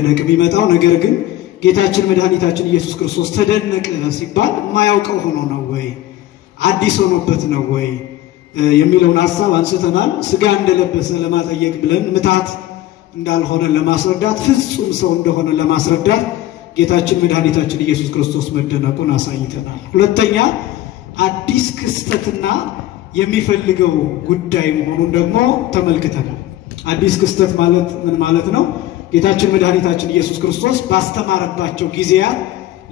ደነቅ የሚመጣው ነገር ግን ጌታችን መድኃኒታችን ኢየሱስ ክርስቶስ ተደነቀ ሲባል የማያውቀው ሆኖ ነው ወይ አዲስ ሆኖበት ነው ወይ የሚለውን ሐሳብ አንስተናል። ስጋ እንደለበሰ ለማጠየቅ ብለን ምታት እንዳልሆነ ለማስረዳት ፍጹም ሰው እንደሆነ ለማስረዳት ጌታችን መድኃኒታችን ኢየሱስ ክርስቶስ መደነቁን አሳይተናል። ሁለተኛ አዲስ ክስተትና የሚፈልገው ጉዳይ መሆኑን ደግሞ ተመልክተናል። አዲስ ክስተት ማለት ምን ማለት ነው? ጌታችን መድኃኒታችን ኢየሱስ ክርስቶስ ባስተማረባቸው ጊዜያት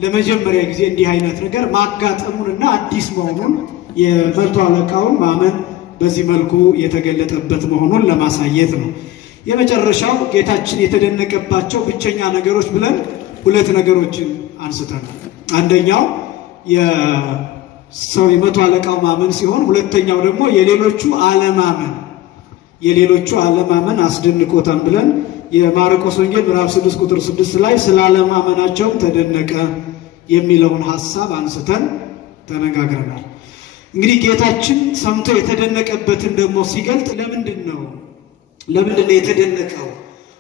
ለመጀመሪያ ጊዜ እንዲህ አይነት ነገር ማጋጠሙንና አዲስ መሆኑን የመቶ አለቃውን ማመን በዚህ መልኩ የተገለጠበት መሆኑን ለማሳየት ነው። የመጨረሻው ጌታችን የተደነቀባቸው ብቸኛ ነገሮች ብለን ሁለት ነገሮችን አንስተናል። አንደኛው የሰው የመቶ አለቃው ማመን ሲሆን ሁለተኛው ደግሞ የሌሎቹ አለማመን አስደንቆታል ብለን የማርቆስ ወንጌል ምዕራፍ 6 ቁጥር 6 ላይ ስለ አለማመናቸው ተደነቀ የሚለውን ሐሳብ አንስተን ተነጋግረናል። እንግዲህ ጌታችን ሰምቶ የተደነቀበትን ደግሞ ሲገልጥ ለምንድን ነው የተደነቀው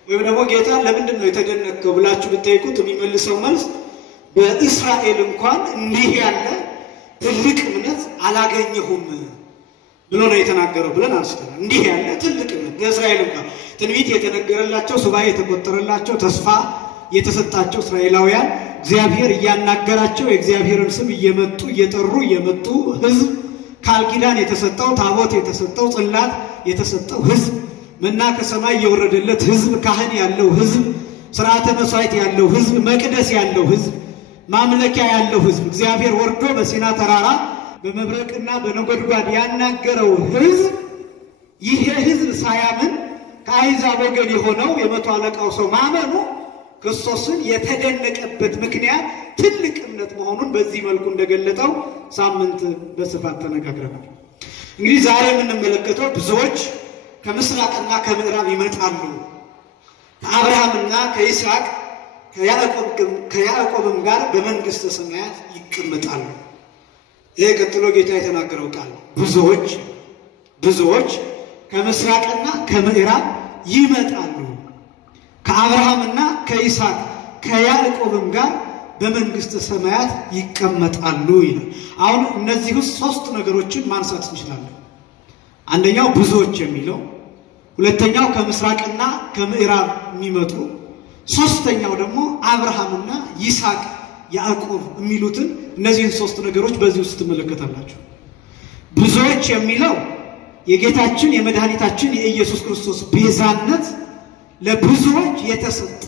ወይም ደግሞ ጌታ ለምንድን ነው የተደነቀው ብላችሁ ብትጠይቁት የሚመልሰው መልስ በእስራኤል እንኳን እንዲህ ያለ ትልቅ እምነት አላገኘሁም ብሎ ነው የተናገረው ብለን አንስተናል። እንዲህ ያለ ትልቅ እምነት በእስራኤል እንኳን ትንቢት የተነገረላቸው ሱባኤ የተቆጠረላቸው ተስፋ የተሰጣቸው እስራኤላውያን እግዚአብሔር እያናገራቸው የእግዚአብሔርን ስም እየጠሩ እየመጡ ሕዝብ ቃል ኪዳን የተሰጠው ታቦት የተሰጠው ጽላት የተሰጠው ሕዝብ መና ከሰማይ እየወረደለት ሕዝብ ካህን ያለው ሕዝብ ሥርዓተ መስዋዕት ያለው ሕዝብ መቅደስ ያለው ሕዝብ ማምለኪያ ያለው ሕዝብ እግዚአብሔር ወርዶ በሲና ተራራ በመብረቅና በነጎድጓድ ያናገረው ሕዝብ ይሄ ሕዝብ ሳያምን ከአሕዛብ ወገን የሆነው የመቶ አለቃው ሰው ማመኑ ክርስቶስን የተደነቀበት ምክንያት ትልቅ እምነት መሆኑን በዚህ መልኩ እንደገለጠው ሳምንት በስፋት ተነጋግረናል። እንግዲህ ዛሬ የምንመለከተው ብዙዎች ከምስራቅና ከምዕራብ ይመጣሉ፣ ከአብርሃምና ከይስሐቅ ከያዕቆብም ጋር በመንግሥተ ሰማያት ይቀመጣሉ። ይሄ ቀጥሎ ጌታ የተናገረው ቃል ብዙዎች ከምስራቅና ከምዕራብ ይመጣሉ ከአብርሃምና ከይስሐቅ ከያዕቆብም ጋር በመንግሥተ ሰማያት ይቀመጣሉ ይላል። አሁን እነዚህ ውስጥ ሶስት ነገሮችን ማንሳት እንችላለን። አንደኛው ብዙዎች የሚለው፣ ሁለተኛው ከምስራቅና ከምዕራብ የሚመጡ፣ ሶስተኛው ደግሞ አብርሃምና ይስሐቅ ያዕቆብ የሚሉትን እነዚህን ሶስት ነገሮች በዚህ ውስጥ ትመለከታላችሁ። ብዙዎች የሚለው የጌታችን የመድኃኒታችን የኢየሱስ ክርስቶስ ቤዛነት ለብዙዎች የተሰጠ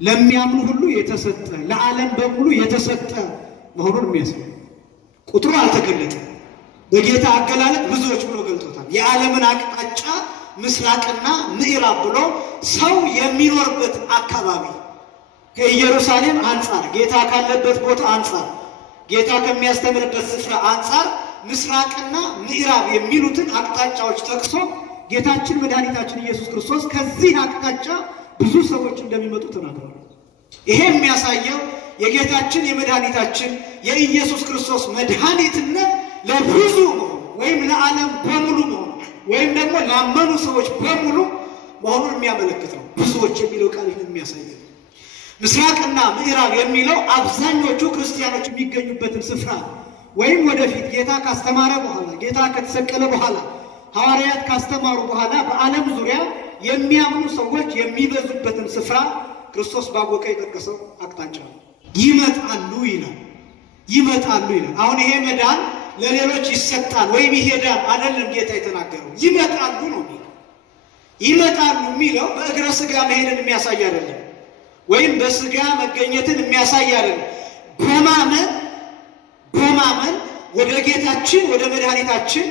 ለሚያምኑ ሁሉ የተሰጠ ለዓለም በሙሉ የተሰጠ መሆኑን የሚያሳይ ቁጥሩ አልተገለጠም። በጌታ አገላለጥ ብዙዎች ብሎ ገልጦታል። የዓለምን አቅጣጫ ምስራቅና ምዕራብ ብሎ ሰው የሚኖርበት አካባቢ ከኢየሩሳሌም አንፃር ጌታ ካለበት ቦታ አንፃር ጌታ ከሚያስተምርበት ስፍራ አንፃር ምስራቅና ምዕራብ የሚሉትን አቅጣጫዎች ጠቅሶ ጌታችን መድኃኒታችን ኢየሱስ ክርስቶስ ከዚህ አቅጣጫ ብዙ ሰዎች እንደሚመጡ ተናግሯል። ይሄ የሚያሳየው የጌታችን የመድኃኒታችን የኢየሱስ ክርስቶስ መድኃኒትነት ለብዙ ወይም ለዓለም በሙሉ መሆኑ ወይም ደግሞ ላመኑ ሰዎች በሙሉ መሆኑን የሚያመለክት ነው። ብዙዎች የሚለው ቃል ይህን የሚያሳየው ምስራቅና ምዕራብ የሚለው አብዛኞቹ ክርስቲያኖች የሚገኙበትን ስፍራ ወይም ወደፊት ጌታ ካስተማረ በኋላ ጌታ ከተሰቀለ በኋላ ሐዋርያት ካስተማሩ በኋላ በዓለም ዙሪያ የሚያምኑ ሰዎች የሚበዙበትን ስፍራ ክርስቶስ ባወቀ የጠቀሰው አቅጣጫ ይመጣሉ ይላል። አሁን ይሄ መዳን ለሌሎች ይሰጣል ወይም ይሄዳል አይደለም ጌታ የተናገረው። ይመጣሉ ነው የሚለው። ይመጣሉ የሚለው በእግረ ሥጋ መሄድን የሚያሳይ አይደለም፣ ወይም በሥጋ መገኘትን የሚያሳይ አይደለም። በማመን ወደ ጌታችን ወደ መድኃኒታችን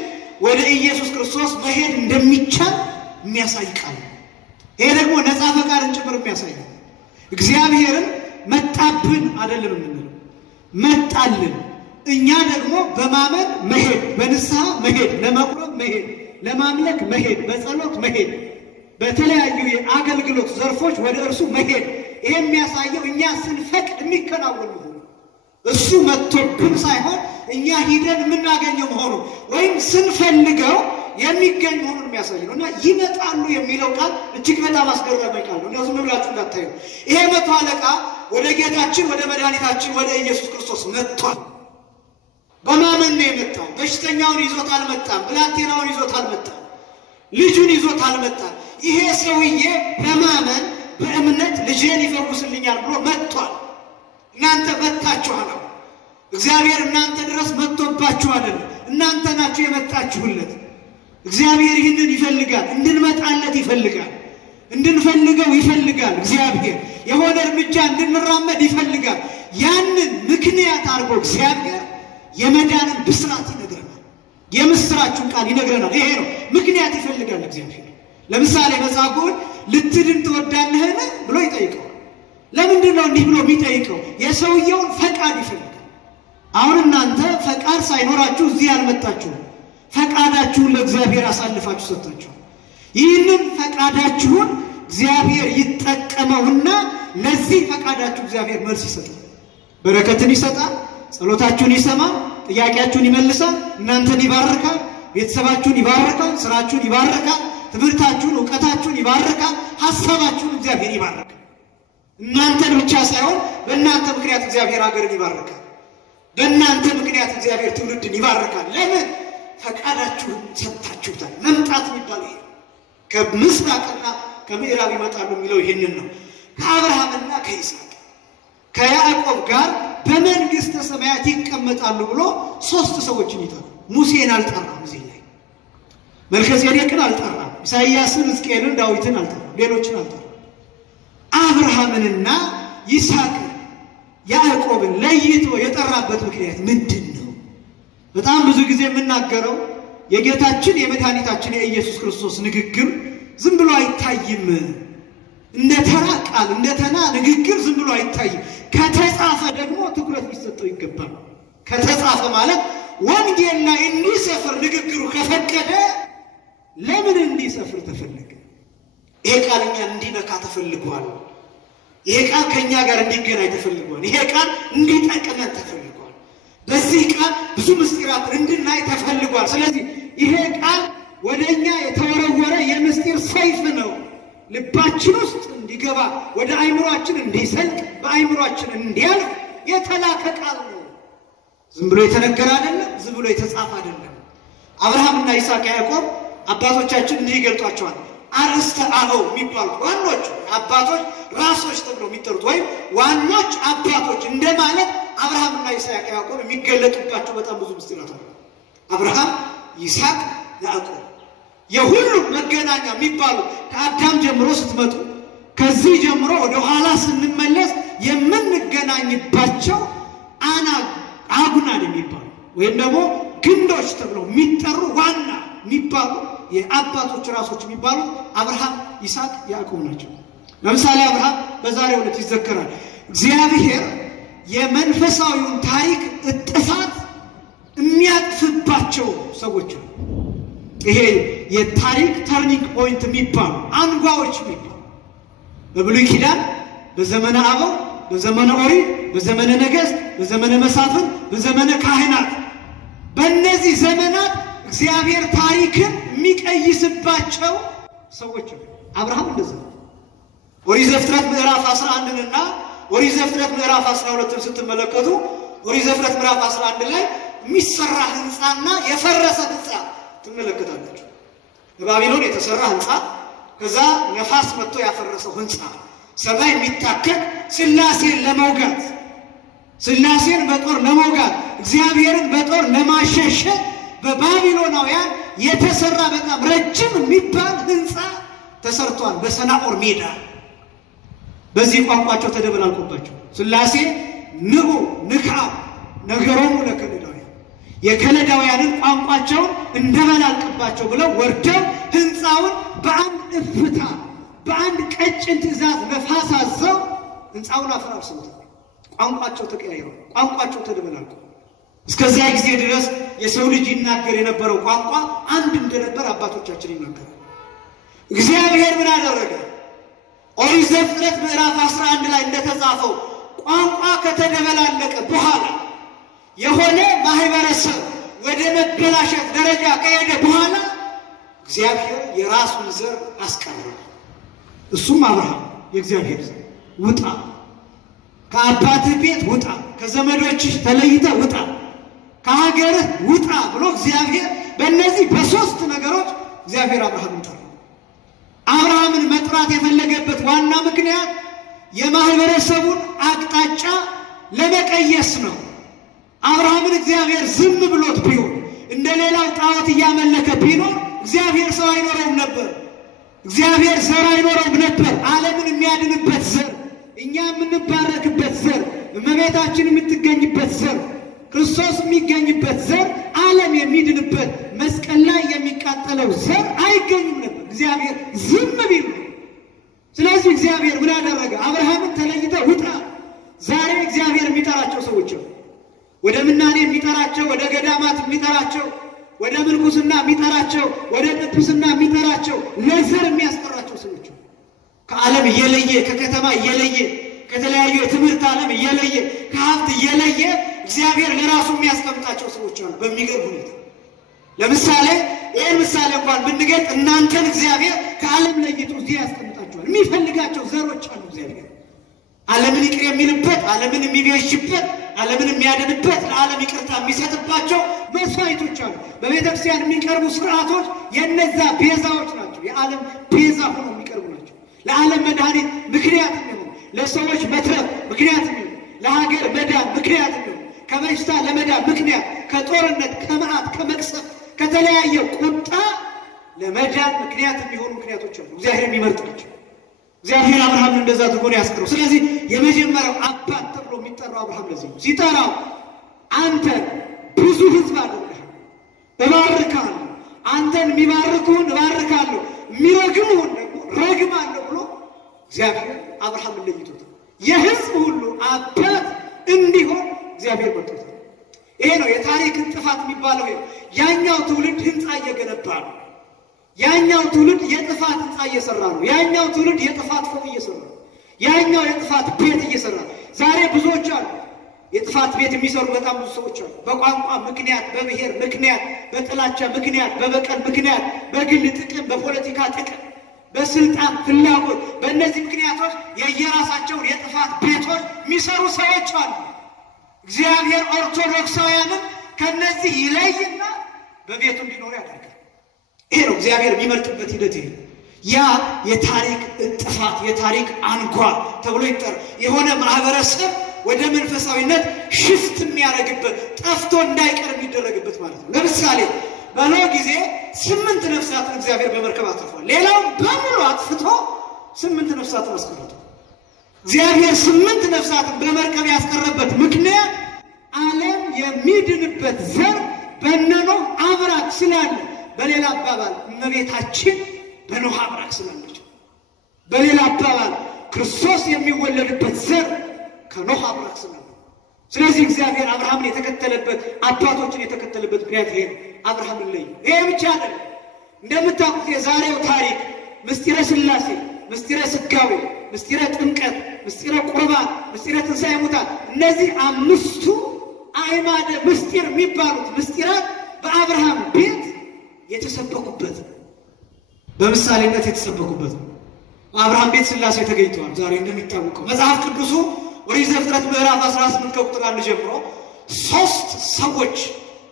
ወደ ኢየሱስ ክርስቶስ መሄድ እንደሚቻል የሚያሳይ ቃል። ይሄ ደግሞ ነፃ ፈቃድን ጭምር የሚያሳይ እግዚአብሔርን መጣብን አይደለም የምንለው፣ መጣልን። እኛ ደግሞ በማመን መሄድ፣ በንስሐ መሄድ፣ ለመቁረብ መሄድ፣ ለማምለክ መሄድ፣ በጸሎት መሄድ፣ በተለያዩ የአገልግሎት ዘርፎች ወደ እርሱ መሄድ። ይሄ የሚያሳየው እኛ ስንፈቅድ የሚከናወን መሆኑ እሱ መጥቶብን ሳይሆን እኛ ሂደን የምናገኘው መሆኑ ወይም ስንፈልገው የሚገኝ መሆኑን የሚያሳይ ነውና ይመጣሉ የሚለው ቃል እጅግ በጣም አስገራሚ ቃል ነው። ዝም ብላችሁ እንዳታዩ። ይሄ መቶ አለቃ ወደ ጌታችን ወደ መድኃኒታችን ወደ ኢየሱስ ክርስቶስ መጥቷል። በማመን ነው የመጣው። በሽተኛውን ይዞት አልመጣም። ብላቴናውን ይዞት አልመጣም። ልጁን ይዞት አልመጣም። ይሄ ሰውዬ በማመን በእምነት ልጄን ይፈውስልኛል ብሎ መጥቷል። እናንተ መጣችኋል። እግዚአብሔር እናንተ ድረስ መጥቶባችሁ አይደለም፣ እናንተ ናችሁ የመጣችሁለት። እግዚአብሔር ይህንን ይፈልጋል፣ እንድንመጣለት ይፈልጋል፣ እንድንፈልገው ይፈልጋል። እግዚአብሔር የሆነ እርምጃ እንድንራመድ ይፈልጋል። ያንን ምክንያት አድርጎ እግዚአብሔር የመዳንን ብስራት ይነግረናል፣ የምስራቹን ቃል ይነግረናል። ይሄ ነው ምክንያት ይፈልጋል እግዚአብሔር። ለምሳሌ መጻጉዕን ልትድን ትወዳለህን ብሎ ይጠይቀው። ለምንድን ነው እንዲህ ብሎ የሚጠይቀው? የሰውየውን ፈቃድ ይፈልጋል። አሁን እናንተ ፈቃድ ሳይኖራችሁ እዚህ ያልመጣችሁ፣ ፈቃዳችሁን ለእግዚአብሔር አሳልፋችሁ ሰጣችሁ። ይህንን ፈቃዳችሁን እግዚአብሔር ይጠቀመውና ለዚህ ፈቃዳችሁ እግዚአብሔር መልስ ይሰጣል፣ በረከትን ይሰጣል፣ ጸሎታችሁን ይሰማል፣ ጥያቄያችሁን ይመልሳል፣ እናንተን ይባርካል፣ ቤተሰባችሁን ይባርካል፣ ስራችሁን ይባርካል፣ ትምህርታችሁን ዕውቀታችሁን ይባርካል፣ ሐሳባችሁን እግዚአብሔር ይባርካል። እናንተን ብቻ ሳይሆን በእናንተ ምክንያት እግዚአብሔር ሀገርን ይባርካል። በእናንተ ምክንያት እግዚአብሔር ትውልድን ይባርካል። ለምን? ፈቃዳችሁን ሰጥታችሁታል። መምጣት የሚባለው ይሄ ከምስራቅና ከምዕራብ ይመጣሉ የሚለው ይሄንን ነው። ከአብርሃምና ከይስሐቅ ከያዕቆብ ጋር በመንግስተ ሰማያት ይቀመጣሉ ብሎ ሶስት ሰዎችን ይጠራል። ሙሴን አልጠራም፣ እዚህ ላይ መልከጼዴቅን አልጠራም፣ ኢሳይያስን፣ ሕዝቅኤልን፣ ዳዊትን አልጠራም፣ ሌሎችን አልጠራም። አብርሃምንና ይስሐቅን ያዕቆብን ለይቶ የጠራበት ምክንያት ምንድን ነው? በጣም ብዙ ጊዜ የምናገረው የጌታችን የመድኃኒታችን የኢየሱስ ክርስቶስ ንግግር ዝም ብሎ አይታይም። እንደ ተራ ቃል እንደ ተራ ንግግር ዝም ብሎ አይታይም። ከተጻፈ ደግሞ ትኩረት ሊሰጠው ይገባል። ከተጻፈ ማለት ወንጌል ላይ እንዲሰፍር ንግግሩ ከፈቀደ ለምን እንዲሰፍር ተፈለገ? ይሄ ቃል እኛን እንዲነካ ተፈልጓል። ይሄ ቃል ከኛ ጋር እንዲገናኝ ተፈልጓል። ይሄ ቃል እንዲጠቅመን ተፈልጓል። በዚህ ቃል ብዙ ምስጢራት እንድናይ ተፈልጓል። ስለዚህ ይሄ ቃል ወደኛ የተወረወረ የምስጢር ሰይፍ ነው። ልባችን ውስጥ እንዲገባ ወደ አይምሮአችን እንዲሰልቅ በአይምሮአችን እንዲያልፍ የተላከ ቃል ነው። ዝም ብሎ የተነገረ አይደለም፣ ዝም ብሎ የተጻፈ አይደለም። አብርሃምና ይስሐቅ ያዕቆብ አባቶቻችን እንዲህ ይገልጧቸዋል። አርስተ አበው የሚባሉት ዋኖች አባቶች ራሶች ተብለው የሚጠሩት ወይም ዋኖች አባቶች እንደማለት አብርሃምና ይስሐቅ ያዕቆብ የሚገለጡባቸው በጣም ብዙ ምስጢራት አሉ። አብርሃም፣ ይስሐቅ፣ ያዕቆብ የሁሉም መገናኛ የሚባሉ ከአዳም ጀምሮ ስትመጡ ከዚህ ጀምሮ ወደ ኋላ ስንመለስ የምንገናኝባቸው አጉናድ የሚባሉ ወይም ደግሞ ግንዶች ተብለው የሚጠሩ ዋና የሚባሉ የአባቶች ራሶች የሚባሉ አብርሃም፣ ይስሐቅ፣ ያዕቆብ ናቸው። ለምሳሌ አብርሃም በዛሬው ዕለት ይዘከራል። እግዚአብሔር የመንፈሳዊውን ታሪክ እጥፋት የሚያጥፍባቸው ሰዎች ነው። ይሄ የታሪክ ተርኒንግ ፖይንት የሚባሉ አንጓዎች የሚባሉ በብሉይ ኪዳን በዘመነ አበው፣ በዘመነ ኦሪት፣ በዘመነ ነገሥት፣ በዘመነ መሳፍንት፣ በዘመነ ካህናት በእነዚህ ዘመናት እግዚአብሔር ታሪክን የሚቀይስባቸው ሰዎች ነው። አብርሃም እንደዛ ነው። ኦሪት ዘፍጥረት ምዕራፍ 11 እና ኦሪት ዘፍጥረት ምዕራፍ 12 ስትመለከቱ ኦሪት ዘፍጥረት ምዕራፍ 11 ላይ የሚሰራ ህንጻና የፈረሰ ህንጻ ትመለከታላችሁ። በባቢሎን የተሰራ ህንጻ፣ ከዛ ነፋስ መጥቶ ያፈረሰው ህንጻ፣ ሰማይ የሚታከክ ሥላሴን ለመውጋት ሥላሴን በጦር ለመውጋት እግዚአብሔርን በጦር ለማሸሸግ በባቢሎናውያን የተሰራ በጣም ረጅም የሚባል ህንጻ ተሰርቷል በሰናኦር ሜዳ። በዚህ ቋንቋቸው ተደበላልቆባቸው ሥላሴ ንዑ ንክዓ ነገሮሙ ለከለዳውያን የከለዳውያንን ቋንቋቸውን እንደበላልቅባቸው ብለው ወርደው ህንጻውን በአንድ እፍታ በአንድ ቀጭን ትእዛዝ ነፋስ አዘው ህንጻውን አፈራርሰውታል። ቋንቋቸው ተቀያይሮ ቋንቋቸው ተደበላልቆ እስከዚያ ጊዜ ድረስ የሰው ልጅ ይናገር የነበረው ቋንቋ አንድ እንደነበር አባቶቻችን ይናገራሉ። እግዚአብሔር ምን አደረገ? ኦሪት ዘፍጥረት ምዕራፍ 11 ላይ እንደተጻፈው ቋንቋ ከተደበላለቀ በኋላ የሆነ ማህበረሰብ ወደ መበላሸት ደረጃ ከሄደ በኋላ እግዚአብሔር የራሱን ዘር አስቀረ። እሱም አብርሃም የእግዚአብሔር ዘር ውጣ፣ ከአባትህ ቤት ውጣ፣ ከዘመዶችህ ተለይተህ ውጣ፣ ከሀገርህ ውጣ ብሎ እግዚአብሔር በእነዚህ በሶስት ነገሮች እግዚአብሔር አብርሃምን ጠራ። አብርሃምን መጥራት የፈለገበት ዋና ምክንያት የማህበረሰቡን አቅጣጫ ለመቀየስ ነው። አብርሃምን እግዚአብሔር ዝም ብሎት ቢሆን እንደሌላው ጣዖት እያመለከ ቢኖር እግዚአብሔር ሰው አይኖረውም ነበር። እግዚአብሔር ዘር አይኖረውም ነበር። ዓለምን የሚያድንበት ዘር፣ እኛ የምንባረክበት ዘር፣ እመቤታችን የምትገኝበት ዘር፣ ክርስቶስ የሚገኝበት ዘር፣ ዓለም የሚድንበት መስቀል ላይ የሚቃጠለው ዘር አይገኝም ነበር እግዚአብሔር ዝም ቢል። ስለዚህ እግዚአብሔር ምን አደረገ? አብርሃምን ተለይተህ ውጣ። ዛሬ እግዚአብሔር የሚጠራቸው ሰዎች ወደ ምናኔ የሚጠራቸው፣ ወደ ገዳማት የሚጠራቸው፣ ወደ ምንኩስና የሚጠራቸው፣ ወደ ጵጵስና የሚጠራቸው፣ ለዘር የሚያስጠራቸው ሰዎች ከዓለም እየለየ ከከተማ እየለየ ከተለያዩ የትምህርት ዓለም እየለየ ከሀብት እየለየ እግዚአብሔር ለራሱ የሚያስቀምጣቸው ሰዎች አሉ። በሚገርም ሁኔታ ለምሳሌ ይህን ምሳሌ እንኳን ብንገልጥ እናንተን እግዚአብሔር ከዓለም ለይቶ እዚህ ያስቀምጣቸዋል። የሚፈልጋቸው ዘሮች አሉ። እግዚአብሔር ዓለምን ይቅር የሚልበት፣ ዓለምን የሚቤዥበት፣ ዓለምን የሚያድንበት፣ ለዓለም ይቅርታ የሚሰጥባቸው መስዋዕቶች አሉ። በቤተክርስቲያን የሚቀርቡ ስርዓቶች የነዛ ቤዛዎች ናቸው። የዓለም ቤዛ ሆነው የሚቀርቡ ናቸው። ለዓለም መድኃኒት ምክንያት የሚሆኑ፣ ለሰዎች መትረፍ ምክንያት የሚሆኑ፣ ለሀገር መዳን ምክንያት የሚሆኑ፣ ከበሽታ ለመዳን ምክንያት፣ ከጦርነት ከመዓት ከመቅሰፍ ከተለያየ ቁጣ ለመዳን ምክንያት የሚሆኑ ምክንያቶች አሉ። እግዚአብሔር የሚመርጣቸው። እግዚአብሔር አብርሃምን እንደዛ አድርጎ ነው ያስቀረው። ስለዚህ የመጀመሪያው አባት ተብሎ የሚጠራው አብርሃም ለዚህ ነው። ሲጠራው አንተ ብዙ ሕዝብ አደረግህ፣ እባርካለሁ፣ አንተን የሚባርኩህን እባርካለሁ፣ የሚረግሙህን ደግሞ ረግማለሁ ብሎ እግዚአብሔር አብርሃምን ለይቶታል። የሕዝብ ሁሉ አባት እንዲሆን እግዚአብሔር መርጦታል። ይሄ ነው የታሪክ ጥፋት የሚባለው። ያኛው ትውልድ ህንፃ እየገነባ ነው። ያኛው ትውልድ የጥፋት ህንፃ እየሰራ ነው። ያኛው ትውልድ የጥፋት ፎቅ እየሰራ ነው። ያኛው የጥፋት ቤት እየሰራ ነው። ዛሬ ብዙዎች አሉ የጥፋት ቤት የሚሰሩ በጣም ብዙ ሰዎች አሉ። በቋንቋ ምክንያት፣ በብሔር ምክንያት፣ በጥላቻ ምክንያት፣ በበቀል ምክንያት፣ በግል ጥቅም፣ በፖለቲካ ጥቅም፣ በስልጣን ፍላጎት፣ በእነዚህ ምክንያቶች የየራሳቸውን የጥፋት ቤቶች የሚሰሩ ሰዎች አሉ። እግዚአብሔር ኦርቶዶክሳውያንን ከነዚህ ይለይና በቤቱ እንዲኖሩ ያደርጋል። ይሄ ነው እግዚአብሔር የሚመርጥበት ሂደት። ይሄ ያ የታሪክ ጥፋት የታሪክ አንኳር ተብሎ ይጠራል። የሆነ ማህበረሰብ ወደ መንፈሳዊነት ሽፍት የሚያደርግበት ጠፍቶ እንዳይቀር የሚደረግበት ማለት ነው። ለምሳሌ በኖህ ጊዜ 8 ነፍሳትን እግዚአብሔር በመርከብ አጥፍቷል። ሌላውን በሙሉ አጥፍቶ 8 ነፍሳትን አስቀርቷል። እግዚአብሔር 8 ነፍሳትን በመርከብ ያስቀረበት ምክንያት ዓለም የሚድንበት ዘር በኖህ አብራክ ስላለ፣ በሌላ አባባል እመቤታችን በኖህ አብራክ ስላለች፣ በሌላ አባባል ክርስቶስ የሚወለድበት ዘር ከኖህ አብራክ ስላለ። ስለዚህ እግዚአብሔር አብርሃምን የተከተለበት አባቶችን የተከተለበት ምክንያት ይሄ ነው። አብርሃምን ለይ። ይሄ ብቻ አይደለም። እንደምታውቁት የዛሬው ታሪክ ምስጢረ ሥላሴ፣ ምስጢረ ሥጋዌ፣ ምስጢረ ጥምቀት፣ ምስጢረ ቁርባን፣ ምስጢረ ትንሣኤ ሙታን፣ እነዚህ 5ቱ አዕማደ ምስጢር የሚባሉት ምስጢራት በአብርሃም ቤት የተሰበኩበት በምሳሌነት የተሰበኩበት አብርሃም ቤት ሥላሴ ተገኝተዋል። ዛሬ እንደሚታወቀው መጽሐፍ ቅዱሱ ኦሪት ዘፍጥረት ምዕራፍ 18 ከቁጥር 1 ጀምሮ 3 ሰዎች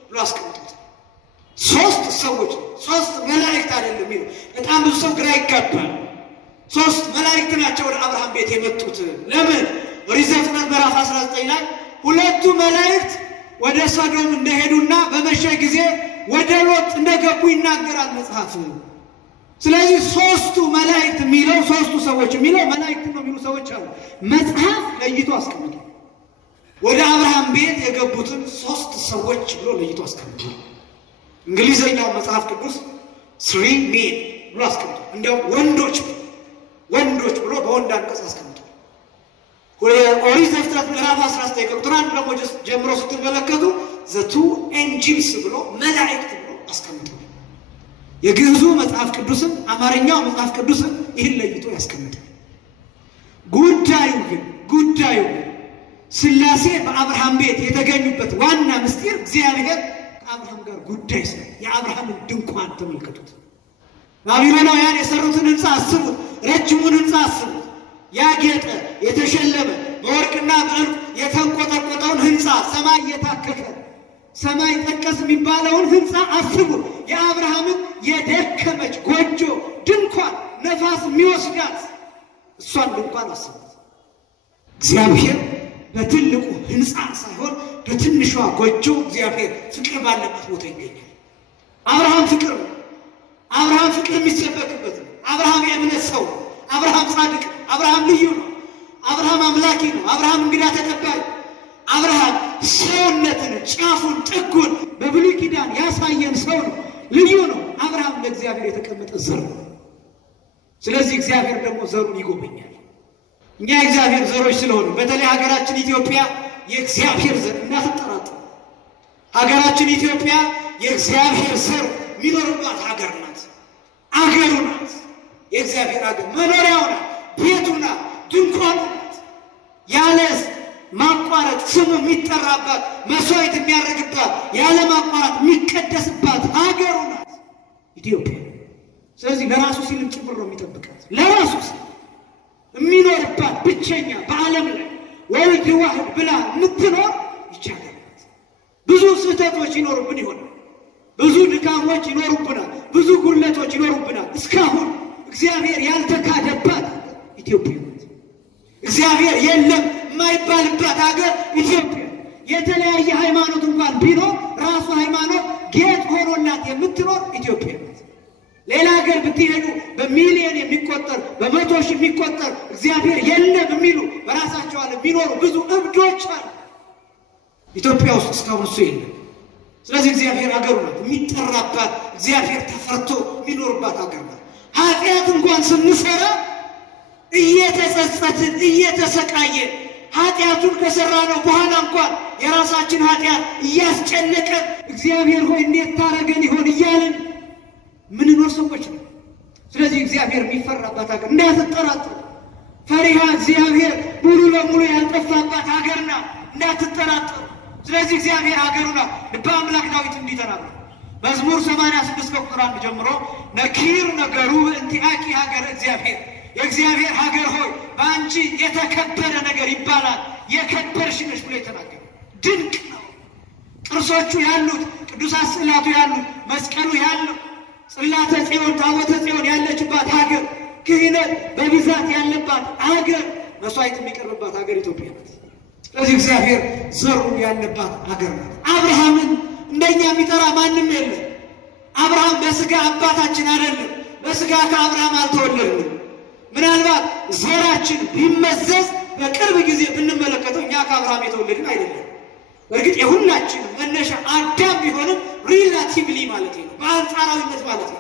ብሎ አስቀምጦታል። 3 ሰዎች፣ 3 መላእክት አይደለም የሚለው በጣም ብዙ ሰው ግራ ይጋባል። 3 መላእክት ናቸው ወደ አብርሃም ቤት የመጡት። ለምን? ኦሪት ዘፍጥረት ምዕራፍ 19 ላይ 2ቱ መላእክት ወደ ሰዶም እንደሄዱና በመሸ ጊዜ ወደ ሎጥ እንደገቡ ይናገራል መጽሐፍ። ስለዚህ 3ቱ መላእክት የሚለው 3ቱ ሰዎች የሚለው መላእክት ነው የሚሉ ሰዎች አሉ። መጽሐፍ ለይቶ አስቀምጧል። ወደ አብርሃም ቤት የገቡትን 3 ሰዎች ብሎ ለይቶ አስቀምጧል። እንግሊዘኛው መጽሐፍ ቅዱስ 3 men ብሎ አስቀምጧል። እንደው ወንዶች ብሎ በወንድ አንቀጽ አስቀምጧል። ኦሪት ዘፍጥረት ምዕራፍ 19 ከቁጥር 1 ደግሞ ጀምሮ ስትመለከቱ the 2 angels ብሎ መላእክት ብሎ አስቀምጧል። የግዕዙ መጽሐፍ ቅዱስም አማርኛው መጽሐፍ ቅዱስም ይህን ለይቶ ያስቀምጣል። ጉዳዩ ሥላሴ በአብርሃም ቤት የተገኙበት ዋና ምስጢር እግዚአብሔር ከአብርሃም ጋር ጉዳይ ስለ የአብርሃምን ድንኳን ተመልከቱት። ባቢሎናውያን የሰሩትን ህንፃ አስቡት፣ ረጅሙን ህንፃ አስቡት፣ ያጌጠ የተሸለመ በወርቅና በዕንቁ የተንቆጠቆጠውን ህንፃ ሰማይ የታከከ ሰማይ ጠቀስ የሚባለውን ህንፃ አስቡት። የአብርሃምን የደከመች ጎጆ ድንኳን ነፋስ የሚወስዳት እሷን ድንኳን አስቡት። እግዚአብሔር በትልቁ ህንፃ ሳይሆን በትንሿ ጎጆ እግዚአብሔር ፍቅር ባለበት ቦታ ይገኛል። አብርሃም ፍቅር ነው። አብርሃም ፍቅር የሚሰበክበት ነው። አብርሃም የእምነት ሰው ነው። አብርሃም ጻድቅ፣ አብርሃም ልዩ ነው። አብርሃም አምላኪ ነው። አብርሃም እንግዳ ተቀባይ። አብርሃም ሰውነትን ጫፉን ጥጉን በብሉይ ኪዳን ያሳየን ሰው ነው። ልዩ ነው። አብርሃም ለእግዚአብሔር የተቀመጠ ዘር ነው። ስለዚህ እግዚአብሔር ደግሞ ዘሩን ይጎበኛል። እኛ የእግዚአብሔር ዘሮች ስለሆኑ በተለይ ሀገራችን ኢትዮጵያ የእግዚአብሔር ዘር እንዳትጠራጠሩ። ሀገራችን ኢትዮጵያ የእግዚአብሔር ዘር የሚኖርባት ሀገር ናት። አገሩ ናት። የእግዚአብሔር ሀገር መኖሪያው ናት። ቤቱ ናት። ድንኳኑ ናት። ያለ ማቋረጥ ስሙ የሚጠራባት መስዋዕት የሚያደርግባት ያለ ማቋረጥ የሚቀደስባት ሀገሩ ናት ኢትዮጵያ። ስለዚህ ለራሱ ሲልም ጭምር ነው የሚጠብቃት። ለራሱ ሲል የሚኖርባት ብቸኛ በዓለም ላይ ወልድ ዋህድ ብላ የምትኖር ይቻላል። ብዙ ስህተቶች ይኖሩብን ይሆናል። ብዙ ድካሞች ይኖሩብናል። ብዙ ጉድለቶች ይኖሩብናል። እስካሁን እግዚአብሔር ያልተካደባት ኢትዮጵያ ናት። እግዚአብሔር የለም የማይባልባት ሀገር ኢትዮጵያ። የተለያየ ሃይማኖት እንኳን ቢኖር ራሱ ሃይማኖት ጌጥ ሆኖላት የምትኖር ኢትዮጵያ ናት። ሌላ ሀገር ብትሄዱ በሚሊዮን የሚቆጠር በመቶ ሺህ የሚቆጠር እግዚአብሔር የለም የሚሉ በራሳቸው ዓለም ቢኖሩ ብዙ እብዶች አሉ። ኢትዮጵያ ውስጥ እስካሁን እሱ የለም። ስለዚህ እግዚአብሔር ሀገሩ ናት። የሚጠራባት እግዚአብሔር ተፈርቶ የሚኖርባት ሀገር ናት። ኃጢአት እንኳን ስንሰራ እየተጸጸትን እየተሰቃየን ኃጢአቱን ከሰራነው በኋላ እንኳን የራሳችን ኃጢአት እያስጨነቀን እግዚአብሔር ሆይ እንዴት ታረገን ይሆን እያልን ምንኖር ሰዎች ነው። ስለዚህ እግዚአብሔር የሚፈራባት ሀገር እንዳትጠራጠሩ። ፈሪሃ እግዚአብሔር ሙሉ ለሙሉ ያልጠፋባት ሀገር ናት። እንዳትጠራጠሩ። ስለዚህ እግዚአብሔር ሀገሩ ናት። ልበ አምላክ ዳዊት እንዲህ ተናግሯል። መዝሙር 86 ከቁጥር 1 ጀምሮ ነኪር ነገሩ በእንቲአኪ ሀገር እግዚአብሔር፣ የእግዚአብሔር ሀገር ሆይ በአንቺ የተከበረ ነገር ይባላል፣ የከበርሽ ነሽ ብሎ የተናገረ ድንቅ ነው። ቅርሶቹ ያሉት ቅዱሳት ስዕላቱ ያሉት መስቀሉ ያለው ጽላተ ጽዮን ታቦተ ጽዮን ያለችባት ሀገር፣ ክህነት በብዛት ያለባት ሀገር፣ መስዋዕት የሚቀርብባት ሀገር ኢትዮጵያ ናት። ስለዚህ እግዚአብሔር ዘሩ ያለባት ሀገር ናት። አብርሃምን እንደኛ የሚጠራ ማንም የለም። አብርሃም በስጋ አባታችን አይደለም። በስጋ ከአብርሃም አልተወለድንም። ምናልባት ዘራችን ቢመዘዝ በቅርብ ጊዜ ብንመለከተው እኛ ከአብርሃም የተወለድን አይደለም። በእርግጥ የሁላችን መነሻ አዳም ቢሆንም ሪላቲቭሊ ማለት ነው፣ በአንጻራዊነት ማለት ነው።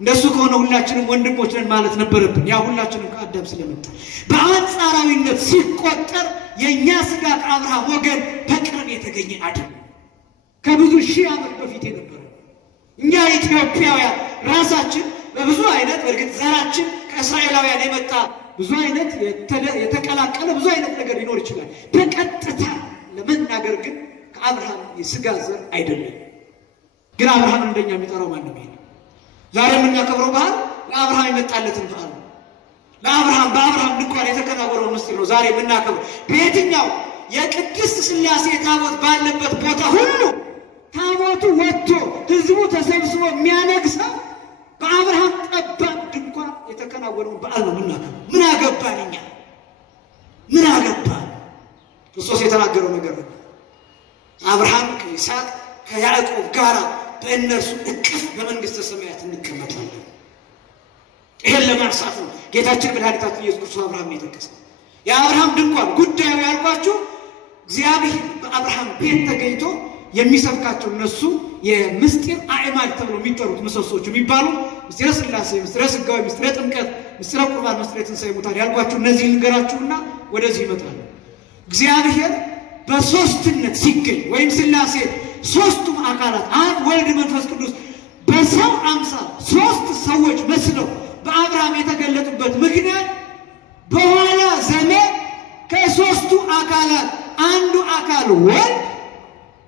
እንደሱ ከሆነ ሁላችንም ወንድሞች ነን ማለት ነበረብን። ያ ሁላችንም ከአዳም ስለመጣ በአንጻራዊነት ሲቆጠር የኛ ስጋ ከአብርሃም ወገን በቅርብ የተገኘ አይደለም። ከብዙ ሺህ ዓመት በፊት የነበረ እኛ ኢትዮጵያውያን ራሳችን በብዙ አይነት በእርግጥ ዘራችን ከእስራኤላውያን የመጣ ብዙ አይነት የተቀላቀለ ብዙ አይነት ነገር ሊኖር ይችላል። በቀጥታ ለመናገር ግን ከአብርሃም የስጋ ዘር አይደለም። ግን አብርሃም እንደኛ የሚጠራው ማንም የለም። ዛሬ የምናከብረው በዓል ለአብርሃም የመጣለትን በዓል ነው። ለአብርሃም በአብርሃም ድንኳን የተከናወረው ምስጢር ነው ዛሬ የምናከብረው። በየትኛው የቅድስት ሥላሴ ታቦት ባለበት ቦታ ሁሉ ታቦቱ ወጥቶ ህዝቡ ተሰብስቦ የሚያነግሰው በአብርሃም ጠባብ ድንኳን የተከናወረውን በዓል ነው የምናከብረው። ምን አገባን እኛ? ምን አገባን? ክርስቶስ የተናገረው ነገር ነው። አብርሃም ከይስሐቅ ከያዕቆብ ጋር በእነርሱ እቅፍ በመንግስተ ሰማያት እንቀመጣለን። ይሄን ለማንሳት ነው ጌታችን መድኃኒታችን ኢየሱስ ክርስቶስ አብርሃም የጠቀሰው። የአብርሃም ድንኳን ጉዳዩ ያልኳችሁ እግዚአብሔር በአብርሃም ቤት ተገኝቶ የሚሰብካቸው እነሱ የምስጢር አዕማድ ተብሎ የሚጠሩት ምሰሶች የሚባሉ ምስጢረ ሥላሴ፣ ምስጢረ ሥጋዌ፣ ምስጢረ ጥምቀት፣ ምስጢረ ቁርባን፣ ምስጢረ ትንሣኤ ሙታን ያልኳችሁ እነዚህ ልንገራችሁና ወደዚህ ይመጣሉ። እግዚአብሔር በሶስትነት ሲገኝ ወይም ሥላሴ ሶስቱም አካላት አብ ወልድ መንፈስ ቅዱስ በሰው አምሳል ሶስት ሰዎች መስለው በአብርሃም የተገለጡበት ምክንያት በኋላ ዘመን ከሶስቱ አካላት አንዱ አካል ወልድ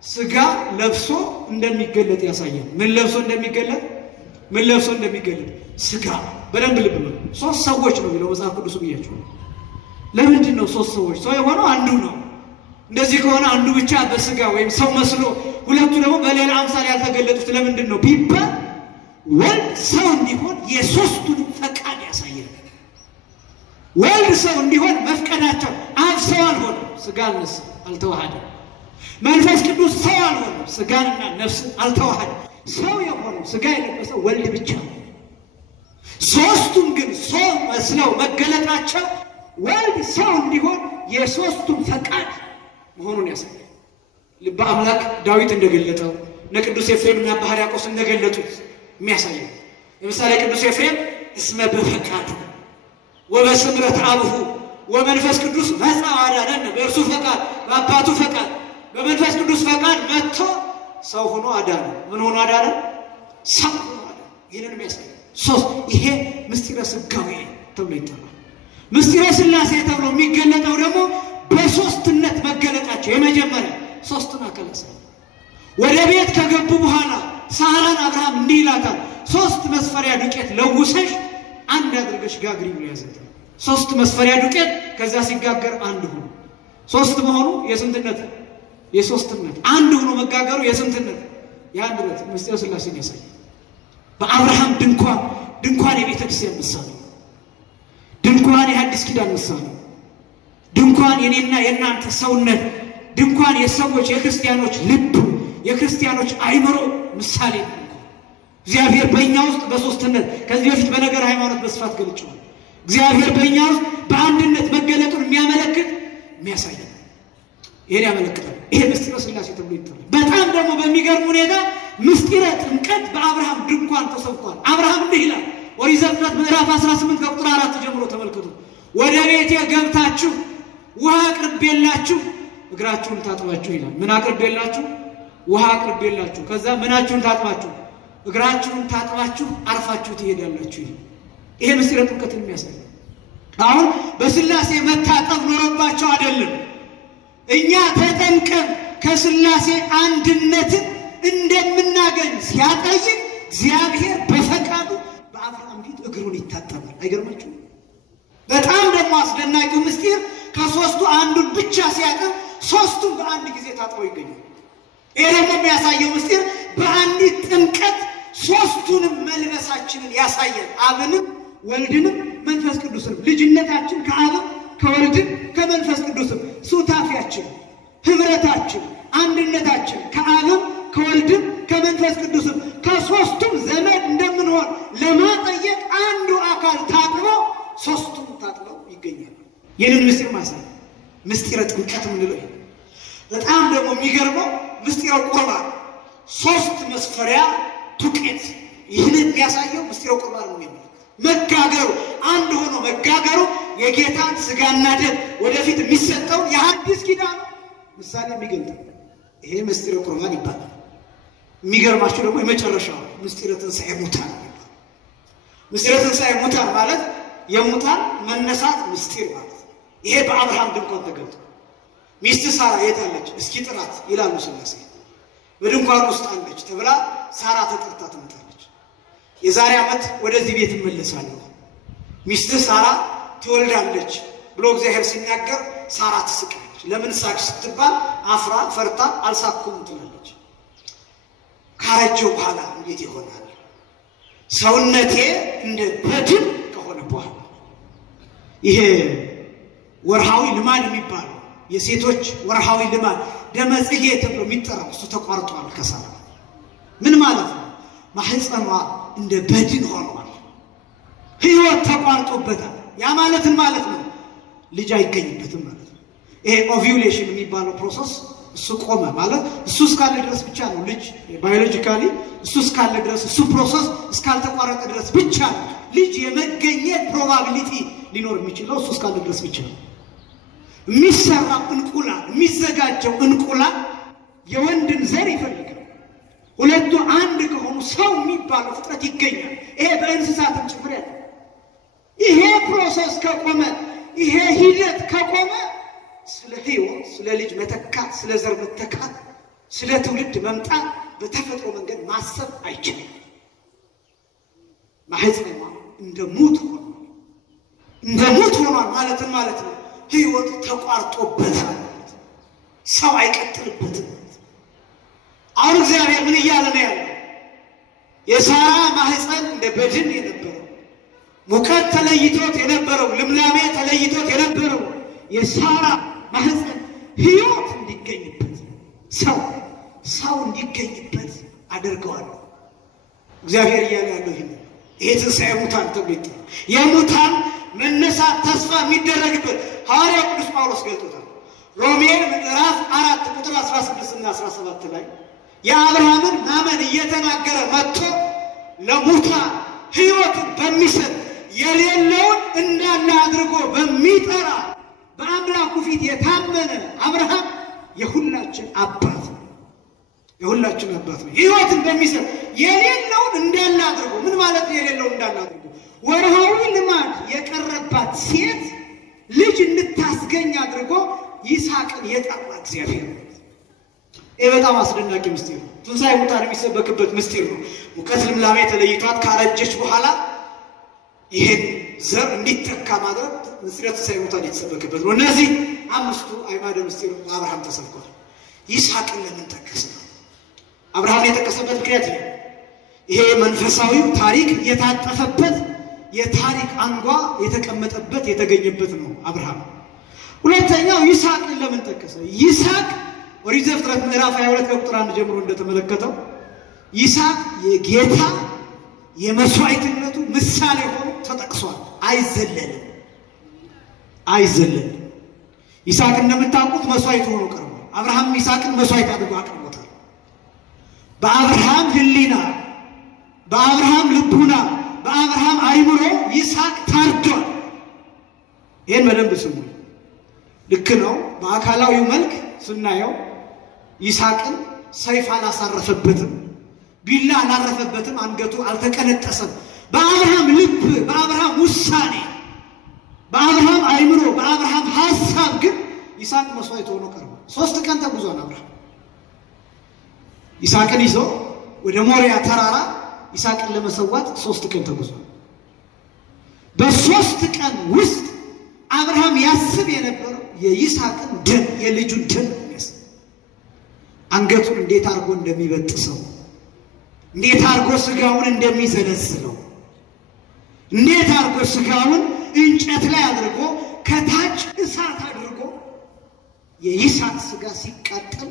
ስጋ ለብሶ እንደሚገለጥ ያሳያል። ምን ለብሶ እንደሚገለጥ? ምን ለብሶ እንደሚገለጥ ስጋ በደንብ ልብ በሉ። ሶስት ሰዎች ነው የሚለው መጽሐፍ ቅዱስ ብያችሁ። ለምንድን ነው ሶስት ሰዎች? ሰው የሆነው አንዱ ነው። እንደዚህ ከሆነ አንዱ ብቻ በስጋ ወይም ሰው መስሎ ሁለቱ ደግሞ በሌላ አምሳል ያልተገለጡት ለምንድን ነው ቢባል ወልድ ሰው እንዲሆን የሶስቱን ፈቃድ ያሳያል። ወልድ ሰው እንዲሆን መፍቀዳቸው አብ ሰው አልሆነም፣ ስጋን ነፍስ አልተዋሃደም። መንፈስ ቅዱስ ሰው አልሆነም፣ ስጋንና ነፍስ አልተዋሃደም። ሰው የሆነው ስጋ የለበሰው ወልድ ብቻ ነው። ሶስቱም ግን ሰው መስለው መገለጣቸው ወልድ ሰው እንዲሆን የሶስቱም ፈቃድ መሆኑን ያሳያል። ልበ አምላክ ዳዊት እንደገለጠው ቅዱስ ኤፍሬምና አባ ሕርያቆስ እንደገለጡት የሚያሳየው ለምሳሌ ቅዱስ ኤፍሬም እስመ በፈቃዱ ወበስምረት አብሁ ወመንፈስ ቅዱስ መጽአ አዳነን፣ በእርሱ ፈቃድ በአባቱ ፈቃድ በመንፈስ ቅዱስ ፈቃድ መጥቶ ሰው ሆኖ አዳነ። ምን ሆኖ አዳነ? ሰው ሆኖ አዳነ። ይህንን የሚያሳየው ሶስት ይሄ ምስጢረ ሥጋዌ ተብሎ ይጠራል። ምስጢረ ሥላሴ ተብሎ የሚገለጠው ደግሞ በሶስትነት መገለጣቸው የመጀመሪያ ሶስቱን አካላት ወደ ቤት ከገቡ በኋላ ሳራን አብርሃም እንዲህ ይላታል፣ ሶስት መስፈሪያ ዱቄት ለውሰሽ አንድ አድርገሽ ጋግሪ ብሎ ያዘታል። ሶስት መስፈሪያ ዱቄት ከዛ ሲጋገር አንድ ሆኖ ሶስት መሆኑ የስንትነት? የሶስትነት። አንድ ሆኖ መጋገሩ የስንትነት? የአንድነት። ምስጢረ ሥላሴን ያሳያል። በአብርሃም ድንኳን የቤተ ክርስቲያን ምሳሌ፣ ድንኳን የሐዲስ ኪዳን ምሳሌ፣ ድንኳን የኔና የእናንተ ሰውነት፣ ድንኳን የሰዎች የክርስቲያኖች ልብ የክርስቲያኖች አይምሮ ምሳሌ ነው። እግዚአብሔር በእኛ ውስጥ በሶስትነት ከዚህ በፊት በነገር ሃይማኖት በስፋት ገልጬዋለሁ። እግዚአብሔር በእኛ ውስጥ በአንድነት መገለጡን የሚያመለክት የሚያሳይ ይሄን ያመለክታል። ይሄ ምስጢረ ሥላሴ ተብሎ ይጠራል። በጣም ደግሞ በሚገርም ሁኔታ ምስጢረ ጥምቀት በአብርሃም ድንኳን ተሰብኳል። አብርሃም እንዲህ ይላል ኦሪት ዘፍጥረት ምዕራፍ 18 ከቁጥር 4 ጀምሮ ተመልከቱ። ወደ ቤቴ ገብታችሁ ውሃ አቅርቤላችሁ እግራችሁን ታጥባችሁ ይላል። ምን አቅርቤላችሁ? ውሃ አቅርቤላችሁ። ከዛ ምናችሁን ታጥባችሁ? እግራችሁን ታጥባችሁ አርፋችሁ ትሄዳላችሁ። ይሄ ምስጢረ ጥምቀትን የሚያሳይ አሁን በሥላሴ መታጠብ ኖሮባቸው አይደለም። እኛ ተጠምቀን ከሥላሴ አንድነትን እንደምናገኝ ሲያጠይቅ እግዚአብሔር በፈቃዱ በአብርሃም ፊት እግሩን ይታጠባል። አይገርማችሁም? በጣም ደግሞ አስደናቂው ምስጢር ከሶስቱ አንዱን ብቻ ሲያጥብ ሶስቱም በአንድ ጊዜ ታጥበው ይገኛል። ይሄ ደግሞ የሚያሳየው ምስጢር በአንዲት ጥምቀት ሶስቱንም መልበሳችንን ያሳያል። አብንም ወልድንም መንፈስ ቅዱስንም ልጅነታችን ከአብም ከወልድም ከመንፈስ ቅዱስም ሱታፊያችን ህብረታችን አንድነታችን ከአብም ከወልድም ከመንፈስ ቅዱስም ከሶስቱም ዘመድ እንደምንሆን ለማጠየቅ አንዱ አካል ታጥበው ሶስቱም ታጥበው ይገኛሉ። ይህንን ምስጢር ማሳይ ምስጢረ ጥምቀት ምንለው። በጣም ደግሞ የሚገርመው ምስጢረ ቁርባን ሶስት መስፈሪያ ዱቄት ይህንን የሚያሳየው ምስጢረ ቁርባን ነው። መጋገሩ አንድ ሆኖ መጋገሩ የጌታን ስጋና ደም ወደፊት የሚሰጠው የሐዲስ ኪዳን ምሳሌ የሚገልጥ ይሄ ምስጢረ ቁርባን ይባላል። የሚገርማችሁ ደግሞ የመጨረሻው ምስጢረ ትንሣኤ ሙታን ይባላል። ምስጢረ ትንሣኤ ሙታን ማለት የሙታን መነሳት ምስጢር ማለት ይሄ በአብርሃም ድንኳን ተገልጦ ሚስት ሳራ የት አለች እስኪ ጥራት ይላሉ ሥላሴ። በድንኳን ውስጥ አለች ተብላ ሳራ ተጠርታ ትመጣለች። የዛሬ ዓመት ወደዚህ ቤት እመለሳለሁ ሚስት ሳራ ትወልዳለች ብሎ እግዚአብሔር ሲናገር ሳራ ትስቃለች። ለምን ሳቅሽ ስትባል አፍራ ፈርታ አልሳኩም ትላለች። ካረጀው በኋላ እንዴት ይሆናል? ሰውነቴ እንደ በድን ከሆነ በኋላ ይሄ ወርሃዊ ልማድ የሚባለው የሴቶች ወርሃዊ ልማድ ደመ ጽጌ ተብሎ የሚጠራው እሱ ተቋርጧል ከሳራ። ምን ማለት ነው? ማህፀኗ እንደ በድን ሆኗል። ህይወት ተቋርጦበታል። ያ ማለትን ማለት ነው ልጅ አይገኝበትም ማለት ነው። ይሄ ኦቪዩሌሽን የሚባለው ፕሮሰስ እሱ ቆመ ማለት እሱ እስካለ ድረስ ብቻ ነው ልጅ ባዮሎጂካሊ እሱ እስካለ ድረስ እሱ ፕሮሰስ እስካልተቋረጠ ድረስ ብቻ ነው ልጅ የመገኘት ፕሮባቢሊቲ ሊኖር የሚችለው እሱ እስካለ ድረስ ብቻ ነው። የሚሰራው እንቁላል የሚዘጋጀው እንቁላል የወንድን ዘር ይፈልጋል። ሁለቱ አንድ ከሆኑ ሰው የሚባለው ፍጥረት ይገኛል። ይሄ በእንስሳትም ጭምር ያለ ይሄ ፕሮሰስ ከቆመ ይሄ ሂደት ከቆመ ስለ ህይወት ስለ ልጅ መተካት ስለ ዘር መተካት ስለ ትውልድ መምጣት በተፈጥሮ መንገድ ማሰብ አይችልም። ማህፀኗ እንደ ሙት ሆኗል ማለት ነው። ህይወት ተቋርጦበታል። ሰው አይቀጥልበትም። አሁን እግዚአብሔር ምን እያለ ነው ያለው? የሳራ ማህፀን እንደ በድን የነበረው ሙቀት ተለይቶት የነበረው ልምላሜ ተለይቶት የነበረው የሳራ ማህፀን ህይወት እንዲገኝበት ሰው እንዲገኝበት አድርገዋለሁ። እግዚአብሔር እያለ ያለው ይሄ ትንሣኤ ሙታን ተብሎ ይጠራል። የሙታን መነሳት ተስፋ የሚደረግበት ሐዋርያው ቅዱስ ጳውሎስ ገልጦታል። ሮሜ ምዕራፍ 4 ቁጥር 16 እና 17 ላይ የአብርሃምን ማመን እየተናገረ መጥቶ ለሙታን ህይወትን በሚሰጥ የሌለውን እንዳለ አድርጎ በሚጠራ በአምላኩ ፊት የታመነ አብርሃም የሁላችን አባት ነው። ህይወትን በሚሰጥ የሌለውን እንዳለ አድርጎ ምን ማለት ነው? የሌለውን እንዳለ አድርጎ ወርሃዊ ልማድ የቀረባት ሴት ልጅ እንድታስገኝ አድርጎ ይስሐቅን የጠራ እግዚአብሔር ነው። ይሄ በጣም አስደናቂ ምስጢር ነው። ትንሣኤ ሙታን የሚሰበክበት ምስጢር ነው። ሙቀት ልምላሜ ተለይቷት ካረጀች በኋላ ይሄን ዘር እንዲተካ ማድረግ ምስጢረ ትንሣኤ ሙታን የተሰበከበት ነው። እነዚህ አምስቱ አዕማደ ምስጢር ለአብርሃም ተሰብኳል። ይስሐቅን ለምን ጠቀሰ? አብርሃም የጠቀሰበት ምክንያት ይሄ መንፈሳዊው ታሪክ የታጠፈበት የታሪክ አንጓ የተቀመጠበት የተገኘበት ነው አብርሃም። ሁለተኛው ይስሐቅን ለምን ጠቀሰ? ይስሐቅ ኦሪት ዘፍጥረት ምዕራፍ 22 ቁጥር 1 ጀምሮ እንደተመለከተው ይስሐቅ የጌታ የመስዋዕትነቱ ምሳሌ ሆኖ ተጠቅሷል። አይዘለልም። ይስሐቅ እንደምታውቁት መስዋዕት ሆኖ ቀርቧል። አብርሃም ይስሐቅን መስዋዕት አድርጎ አቅርቦታል። በአብርሃም ሕሊና፣ በአብርሃም ልቡና፣ በአብርሃም አይምሮ ይስሐቅ ታርዷል። ይሄን በደንብ ስሙ። ልክ ነው። በአካላዊው መልክ ስናየው ይስሐቅን ሰይፍ አላሳረፈበትም፣ ቢላ አላረፈበትም፣ አንገቱ አልተቀነጠሰም። በአብርሃም ልብ፣ በአብርሃም ውሳኔ፣ በአብርሃም አይምሮ፣ በአብርሃም ሐሳብ ግን ይስሐቅ መስዋዕት ሆኖ ቀርቧል። 3 ቀን ተጉዟል አብርሃም ይስሐቅን ይዞ ወደ ሞሪያ ተራራ ይስሐቅን ለመሰዋት 3 ቀን ተጉዟል። በ3 ቀን ውስጥ አብርሃም ያስብ የነበረው የይስሐቅን ደም፣ የልጁን ደም ያስብ። አንገቱን እንዴት አድርጎ እንደሚበጥሰው፣ እንዴት አድርጎ ስጋውን እንደሚዘለዝለው፣ እንዴት አድርጎ ስጋውን እንጨት ላይ አድርጎ ከታች እሳት አድርጎ የይስሐቅ ስጋ ሲቃጠል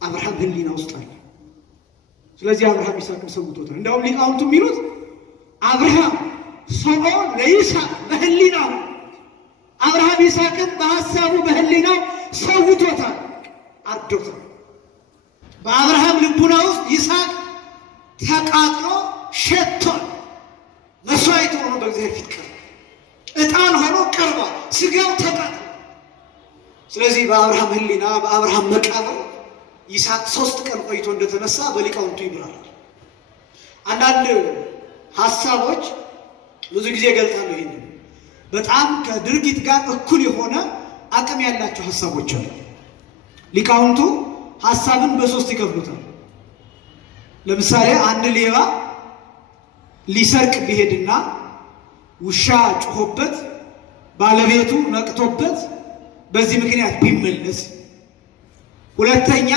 አብርሃም ሕሊና ውስጥ አለ። ስለዚህ አብርሃም ይስሐቅን ሰውቶታል። እንደውም ሊቃውንቱ የሚሉት አብርሃም ሰው ለይስሐቅ በሕሊናው፣ አብርሃም ይስሐቅን በሐሳቡ በሕሊናው ሰውቶታል፣ አርዶታል። በአብርሃም ልቡና ውስጥ ይስሐቅ ተቃጥሎ ሸቷል። መስዋዕት ሆኖ በእግዚአብሔር ፊት ቀርቧል። ዕጣን ሆኖ ቀርቧል። ስጋው ተቃጥሎ። ስለዚህ በአብርሃም ሕሊና፣ በአብርሃም መቃብር ይስሐቅ 3 ቀን ቆይቶ እንደተነሳ በሊቃውንቱ ይብራራል። አንዳንድ ሐሳቦች ብዙ ጊዜ ገልጣሉ። ይሄንን በጣም ከድርጊት ጋር እኩል የሆነ አቅም ያላቸው ሐሳቦች አሉ። ሊቃውንቱ ሐሳብን በ3 ይከፍሉታል። ለምሳሌ አንድ ሌባ ሊሰርቅ ቢሄድና ውሻ ጮሆበት ባለቤቱ ነቅቶበት በዚህ ምክንያት ቢመለስ፣ ሁለተኛ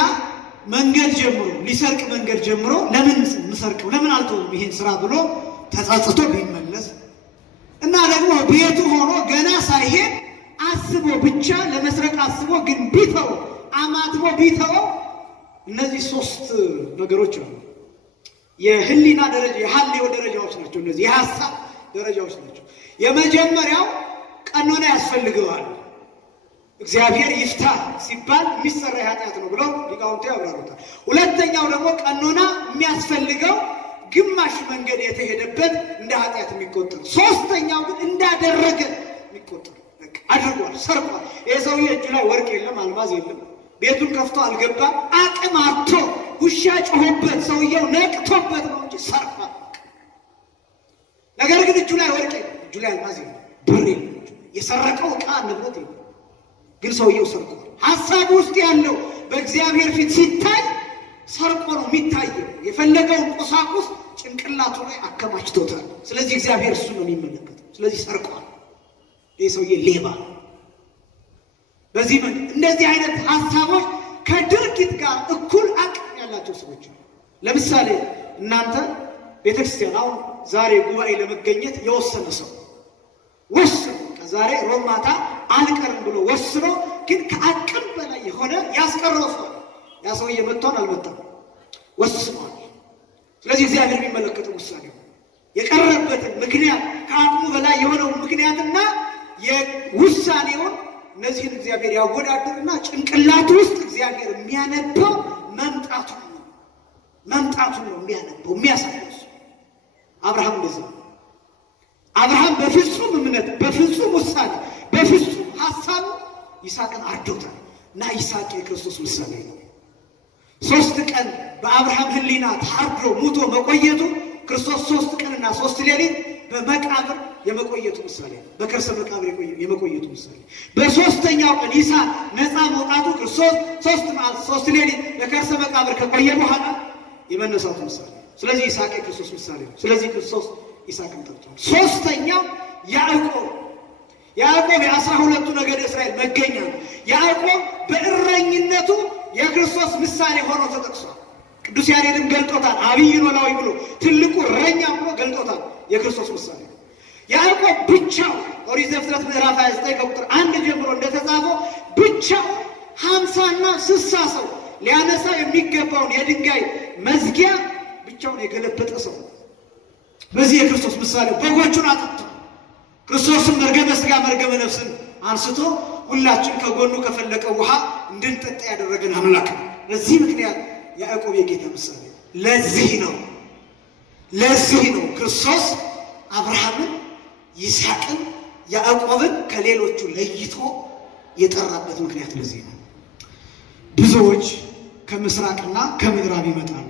መንገድ ጀምሮ ሊሰርቅ መንገድ ጀምሮ ለምን ምሰርቀው ለምን አልተውም ይሄን ስራ ብሎ ተጻጽቶ ቢመለስ፣ እና ደግሞ ቤቱ ሆኖ ገና ሳይሄድ አስቦ ብቻ ለመስረቅ አስቦ ግን ቢተው አማትቦ ቢተው፣ እነዚህ 3 ነገሮች አሉ። የህሊና ደረጃ የሐልዮ ደረጃዎች ናቸው። እነዚህ የሐሳብ ደረጃዎች ናቸው። የመጀመሪያው ቀኖና ያስፈልገዋል። እግዚአብሔር ይፍታ ሲባል የሚሰራ ኃጢአት ነው ብለው ሊቃውንቱ ያብራሩታል። ሁለተኛው ደግሞ ቀኖና የሚያስፈልገው ግማሽ መንገድ የተሄደበት እንደ ኃጢአት የሚቆጠር፣ ሶስተኛው ግን እንዳደረገ የሚቆጠር አድርጓል፣ ሰርቋል። የሰውዬ እጁ ላይ ወርቅ የለም፣ አልማዝ የለም፣ ቤቱን ከፍቶ አልገባም፣ አቅም አጥቶ ውሻ ጮሆበት ሰውየው ነቅቶበት ነው እንጂ ሰርቋል። ነገር ግን እጁ ላይ ወርቅ የለም፣ እጁ ላይ አልማዝ የለም፣ ብር የለም፣ የሰረቀው ዕቃ ንብረት የለም፣ ግን ሰውየው ሰርቋል። ሐሳብ ውስጥ ያለው በእግዚአብሔር ፊት ሲታይ ሰርቆ ነው የሚታየው። የፈለገውን ቁሳቁስ ጭንቅላቱ ላይ አከማችቶታል። ስለዚህ እግዚአብሔር እሱ ነው የሚመለከተው። ስለዚህ ሰርቋል። ይህ ሰውዬ ሌባ ነው። በዚህ እንደዚህ አይነት ሐሳቦች ከድርጊት ጋር እኩል አቅም ያላቸው ሰዎች ነው። ለምሳሌ እናንተ ቤተክርስቲያን አሁን ዛሬ ጉባኤ ለመገኘት የወሰነ ሰው ወስኖ ከዛሬ ሮብ ማታ አልቀርም ብሎ ወስኖ ግን ከአቅም በላይ የሆነ ያስቀረው ሰው ያ ሰውዬ መጥቷል አልመጣም ወስኗል። ስለዚህ እግዚአብሔር የሚመለከተው ውሳኔ ነው። የቀረበትን ምክንያት ከአቅሙ በላይ የሆነው ምክንያትና የውሳኔውን እነዚህን እግዚአብሔር ያወዳድርና ጭንቅላቱ ውስጥ እግዚአብሔር የሚያነበው መምጣቱን ነው የሚያነበው የሚያሳየው። አብርሃም እንደዚህ አብርሃም በፍጹም እምነት በፍጹም ውሳኔ በፍጹም ሐሳቡ ይስሐቅን አርዶታል እና ይስሐቅ የክርስቶስ ምሳሌ ነው። 3 ቀን በአብርሃም ሕሊና ታርዶ ሙቶ መቆየቱ ክርስቶስ 3 ቀንና 3 ሌሊት በመቃብር የመቆየቱ ምሳሌ ነው። በከርሰ መቃብር የመቆየቱ ምሳሌ። በ3ኛው ቀን ይስሐቅ ነፃ መውጣቱ ክርስቶስ 3 መዓልት 3 ሌሊት በከርሰ መቃብር ከቆየ በኋላ የመነሳቱ ምሳሌ። ስለዚህ ይስሐቅ የክርስቶስ ምሳሌ ነው። ስለዚህ ክርስቶስ ይስሐቅን ጠርቷል። 3ኛው ያዕቆብ የ12ቱ ነገደ እስራኤል መገኛ ነው። ያዕቆብ በእረኝነቱ የክርስቶስ ምሳሌ ሆኖ ተጠቅሷል። ቅዱስ ያሬድም ገልጦታል። አብይ ኖላዊ ብሎ ትልቁ እረኛ ብሎ ገልጦታል። የክርስቶስ ምሳሌ ያዕቆብ ብቻው ኦሪት ዘፍጥረት ምዕራፍ 29 ከቁጥር 1 ጀምሮ እንደተጻፈው ብቻው 50 እና 60 ሰው ሊያነሳ የሚገባውን የድንጋይ መዝጊያ ብቻውን የገለበጠ ሰው። በዚህ የክርስቶስ ምሳሌ በጎቹን አጥቶ ክርስቶስን መርገመ ሥጋ መርገመ ነፍስን አንስቶ ሁላችን ከጎኑ ከፈለቀው ውሃ እንድንጠጣ ያደረገን አምላክ ነው። ለዚህ ምክንያት ያዕቆብ የጌታ ምሳሌ። ለዚህ ነው ክርስቶስ አብርሃምን፣ ይስሐቅን፣ ያዕቆብን ከሌሎቹ ለይቶ የጠራበት ምክንያት ለዚህ ነው። ብዙዎች ከምስራቅና ከምዕራብ ይመጣሉ፣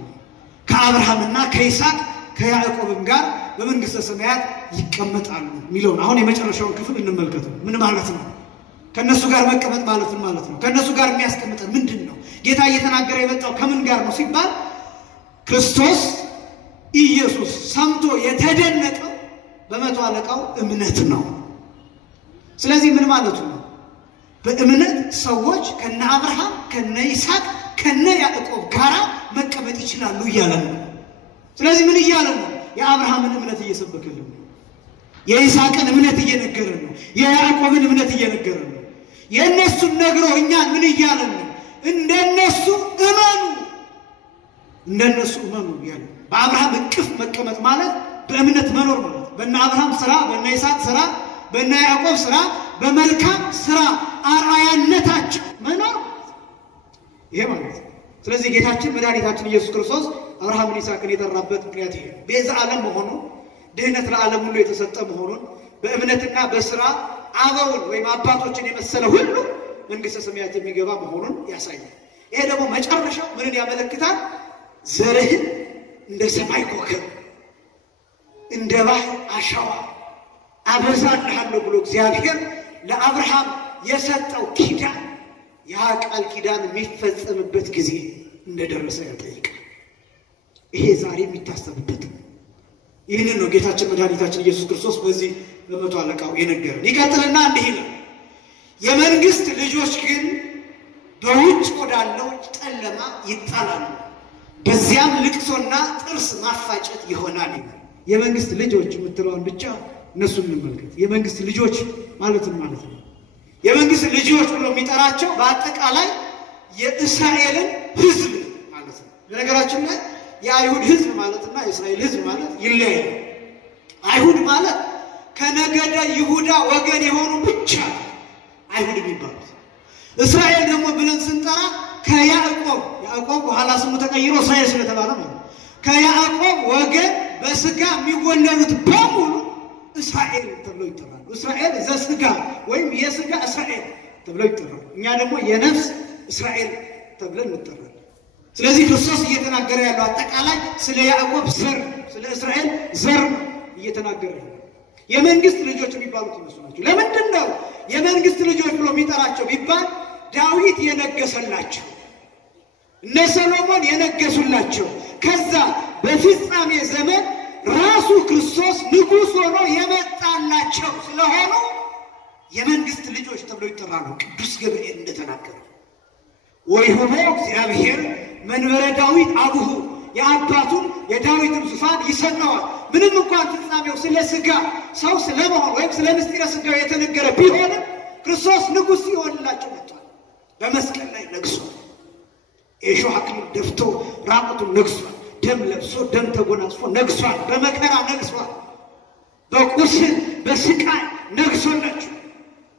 ከአብርሃምና ከይስሐቅ ከያዕቆብም ጋር በመንግስተ ሰማያት ይቀመጣሉ የሚለውን አሁን የመጨረሻውን ክፍል እንመልከተው። ምን ማለት ነው? ከነሱ ጋር መቀመጥ ማለት ነው። ከነሱ ጋር የሚያስቀምጠን ምንድነው? ጌታ እየተናገረ የመጣው ከምን ጋር ነው ሲባል ክርስቶስ ኢየሱስ ሰምቶ የተደነቀው በመቶ አለቃው እምነት ነው። ስለዚህ ምን ማለቱ ነው? በእምነት ሰዎች ከነ አብርሃም ከነ ይስሐቅ ከነ ያዕቆብ ጋር መቀመጥ ይችላሉ እያለ ነው። ስለዚህ ምን እያለ ነው? የአብርሃምን እምነት እየሰበከልን ነው። የይስሐቅን እምነት እየነገረን ነው። የያዕቆብን እምነት እየነገረን ነው። የእነሱን ነግሮ እኛን ምን እያለን ነው? እንደነሱ እመኑ እያለ በአብርሃም እቅፍ መቀመጥ ማለት በእምነት መኖር ማለት በእነ አብርሃም ስራ በእነ ይስሐቅ ስራ በእነ ያዕቆብ ስራ በመልካም ስራ አርአያነታቸው መኖር ይሄ ማለት ነው። ስለዚህ ጌታችን መድኃኒታችን ኢየሱስ ክርስቶስ አብርሃምን ይስሐቅን የጠራበት ምክንያት ይሄ ቤዛ ዓለም መሆኑን ድህነት ለዓለም ሁሉ የተሰጠ መሆኑን በእምነትና በስራ አበውን ወይም አባቶችን የመሰለ ሁሉ መንግስተ ሰማያት የሚገባ መሆኑን ያሳያል። ይሄ ደግሞ መጨረሻው ምንን ያመለክታል? ዘርህን እንደ ሰማይ ኮከብ እንደ ባህር አሸዋ አበዛልሃለሁ ብሎ እግዚአብሔር ለአብርሃም የሰጠው ኪዳን ያ ቃል ኪዳን የሚፈጸምበት ጊዜ እንደደረሰ ያጠይቃል። ይሄ ዛሬ የሚታሰብበት ይህንን ነው ጌታችን መድኃኒታችን ኢየሱስ ክርስቶስ በዚህ በመቶ አለቃው የነገረን። ይቀጥልና እንዲህ ይላል፣ የመንግስት ልጆች ግን በውጭ ወዳለው ጨለማ ይጣላሉ፣ በዚያም ልቅሶና ጥርስ ማፋጨት ይሆናል ይላል። የመንግስት ልጆች የምትለውን ብቻ እነሱን እንመልከት። የመንግስት ልጆች ማለት ነው። የመንግስት ልጆች ብሎ የሚጠራቸው በአጠቃላይ የእስራኤልን ሕዝብ ማለት ነው። በነገራችን ላይ የአይሁድ ሕዝብ ማለትና የእስራኤል ሕዝብ ማለት ይለያያል። አይሁድ ማለት ከነገደ ይሁዳ ወገን የሆኑ ብቻ አይሁድ የሚባሉት። እስራኤል ደግሞ ብለን ስንጠራ ከያዕቆብ በኋላ ስሙ ተቀይሮ እስራኤል ስለተባለ ማለት ከያዕቆብ ወገን በስጋ የሚወለዱት በሙሉ እስራኤል ተብለው ይጠራሉ። እስራኤል ዘስጋ ወይም የስጋ እስራኤል ተብለው ይጠራሉ። እኛ ደግሞ የነፍስ እስራኤል ተብለን እንጠራለን። ስለዚህ ክርስቶስ እየተናገረ ያለው አጠቃላይ ስለ ያዕቆብ ዘር ስለ እስራኤል ዘር እየተናገረ ያለው የመንግስት ልጆች የሚባሉት እነሱ ናቸው። ለምንድን ነው የመንግስት ልጆች ብሎ የሚጠራቸው ቢባል ዳዊት የነገሰላቸው እነ ሰሎሞን የነገሱላቸው ከዛ በፍጻሜ ዘመን ራሱ ክርስቶስ ንጉሥ ሆኖ የመጣላቸው ስለሆኑ የመንግስት ልጆች ተብለው ይጠራሉ። ቅዱስ ገብርኤል እንደተናገረው ወይሁቦ እግዚአብሔር መንበረ ዳዊት አቡሁ የአባቱን የዳዊትን ዙፋን ይሰጠዋል። ምንም እንኳን ፍጻሜው ስለ ሥጋ ሰው ስለመሆን ወይም ስለ ምስጢረ ሥጋው የተነገረ ቢሆንም ክርስቶስ ንጉሥ ይሆንላቸው መጥቷል። በመስቀል ላይ ነግሷል። የእሾህ አክሊል ደፍቶ ራቁቱን ነግሷል። ደም ለብሶ ደም ተጎናጽፎ ነግሷል። በመከራ ነግሷል። በቁስል በስቃይ ነግሶላቸው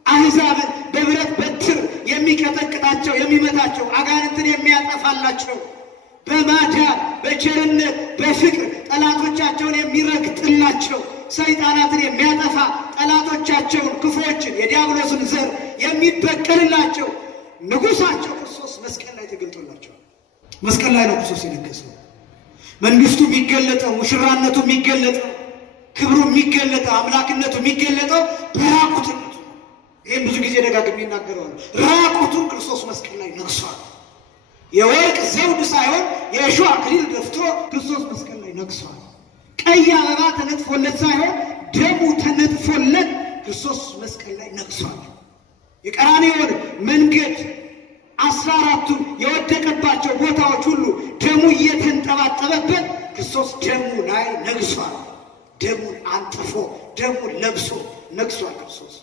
አሕዛብን በብረት በትር የሚቀጠቅጣቸው የሚመታቸው አጋንንትን የሚያጠፋላቸው በማዳን በቸርነት በፍቅር ጠላቶቻቸውን የሚረግጥላቸው ሰይጣናትን የሚያጠፋ ጠላቶቻቸውን ክፉዎችን የዲያብሎስን ዘር የሚበቀልላቸው ንጉሳቸው ክርስቶስ መስቀል ላይ ተገልጦላቸው መስቀል ላይ ነው ክርስቶስ የነገሰው። መንግስቱ የሚገለጠው ሙሽራነቱ የሚገለጠው ክብሩ የሚገለጠው አምላክነቱ የሚገለጠው በራቁትነቱ። ይሄን ብዙ ጊዜ ደጋግሜ እናገረዋለሁ። ራቁቱን ክርስቶስ መስቀል ላይ ነግሷል። የወርቅ ዘውድ ሳይሆን የእሾህ አክሊል ደፍቶ ክርስቶስ መስቀል ላይ ነግሷል። ቀይ አበባ ተነጥፎለት ሳይሆን ደሙ ተነጥፎለት ክርስቶስ መስቀል ላይ ነግሷል። የቀራንዮውን መንገድ 14ቱን የወደቀባቸው ቦታዎች ሁሉ ደሙ እየተንጠባጠበበት ክርስቶስ ደሙ ላይ ነግሷል። ደሙን አንጥፎ ደሙን ለብሶ ነግሷል ክርስቶስ።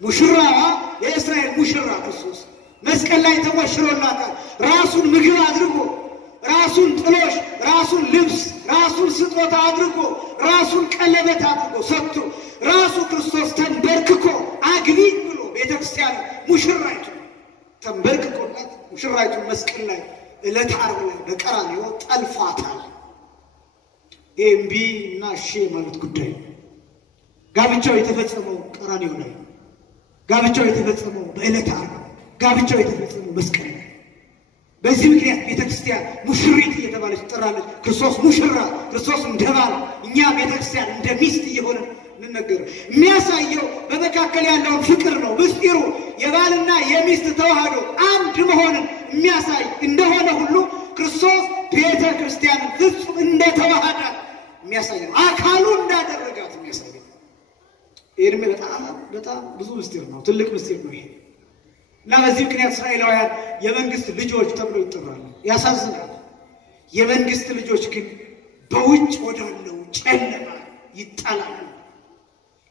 ሙሽራዋ የእስራኤል ሙሽራ ክርስቶስ መስቀል ላይ ተሞሽሮላታል። ራሱን ምግብ አድርጎ ራሱን ጥሎሽ ራሱን ልብስ ራሱን ስጦታ አድርጎ ራሱን ቀለበት አድርጎ ሰጥቶ ራሱ ክርስቶስ ተንበርክኮ አግቢኝ ብሎ ቤተክርስቲያን ሙሽራይቱ ተንበርክኮላት ሙሽራይቱ መስቀል ላይ ዕለተ ዓርብ ላይ በቀራንዮ ጠልፏታል። ኤምቢ እና ሺ ማለት ጉዳይ ጋብቻው የተፈጸመው ቀራንዮ ላይ ጋብቻው የተፈጸመው በዕለተ ዓርብ ጋብቻው የተፈጸመው መስቀል ላይ። በዚህ ምክንያት ቤተክርስቲያን ሙሽሪት እየተባለች ትጠራለች። ክርስቶስ ሙሽራ ክርስቶስ እንደባል እኛ ቤተክርስቲያን እንደ ሚስት እየሆነ እንነገር የሚያሳየው በመካከል ያለውን ፍቅር ነው። ምስጢሩ የባልና የሚስት ተዋህዶ አንድ መሆንን የሚያሳይ እንደሆነ ሁሉ ክርስቶስ ቤተክርስቲያንን ፍጹም እንደተዋሃዳት የሚያሳይ ነው። አካሉ እንዳደረጋት የሚያሳይ ነው። ይሄ በጣም ብዙ ምስጢር ነው። ትልቅ ምስጢር ነው ይሄ። እና በዚህ ምክንያት እስራኤላውያን የመንግስት ልጆች ተብለው ይጠራሉ። ያሳዝናል። የመንግስት ልጆች ግን በውጭ ወዳለው ጨለማ ይጣላሉ።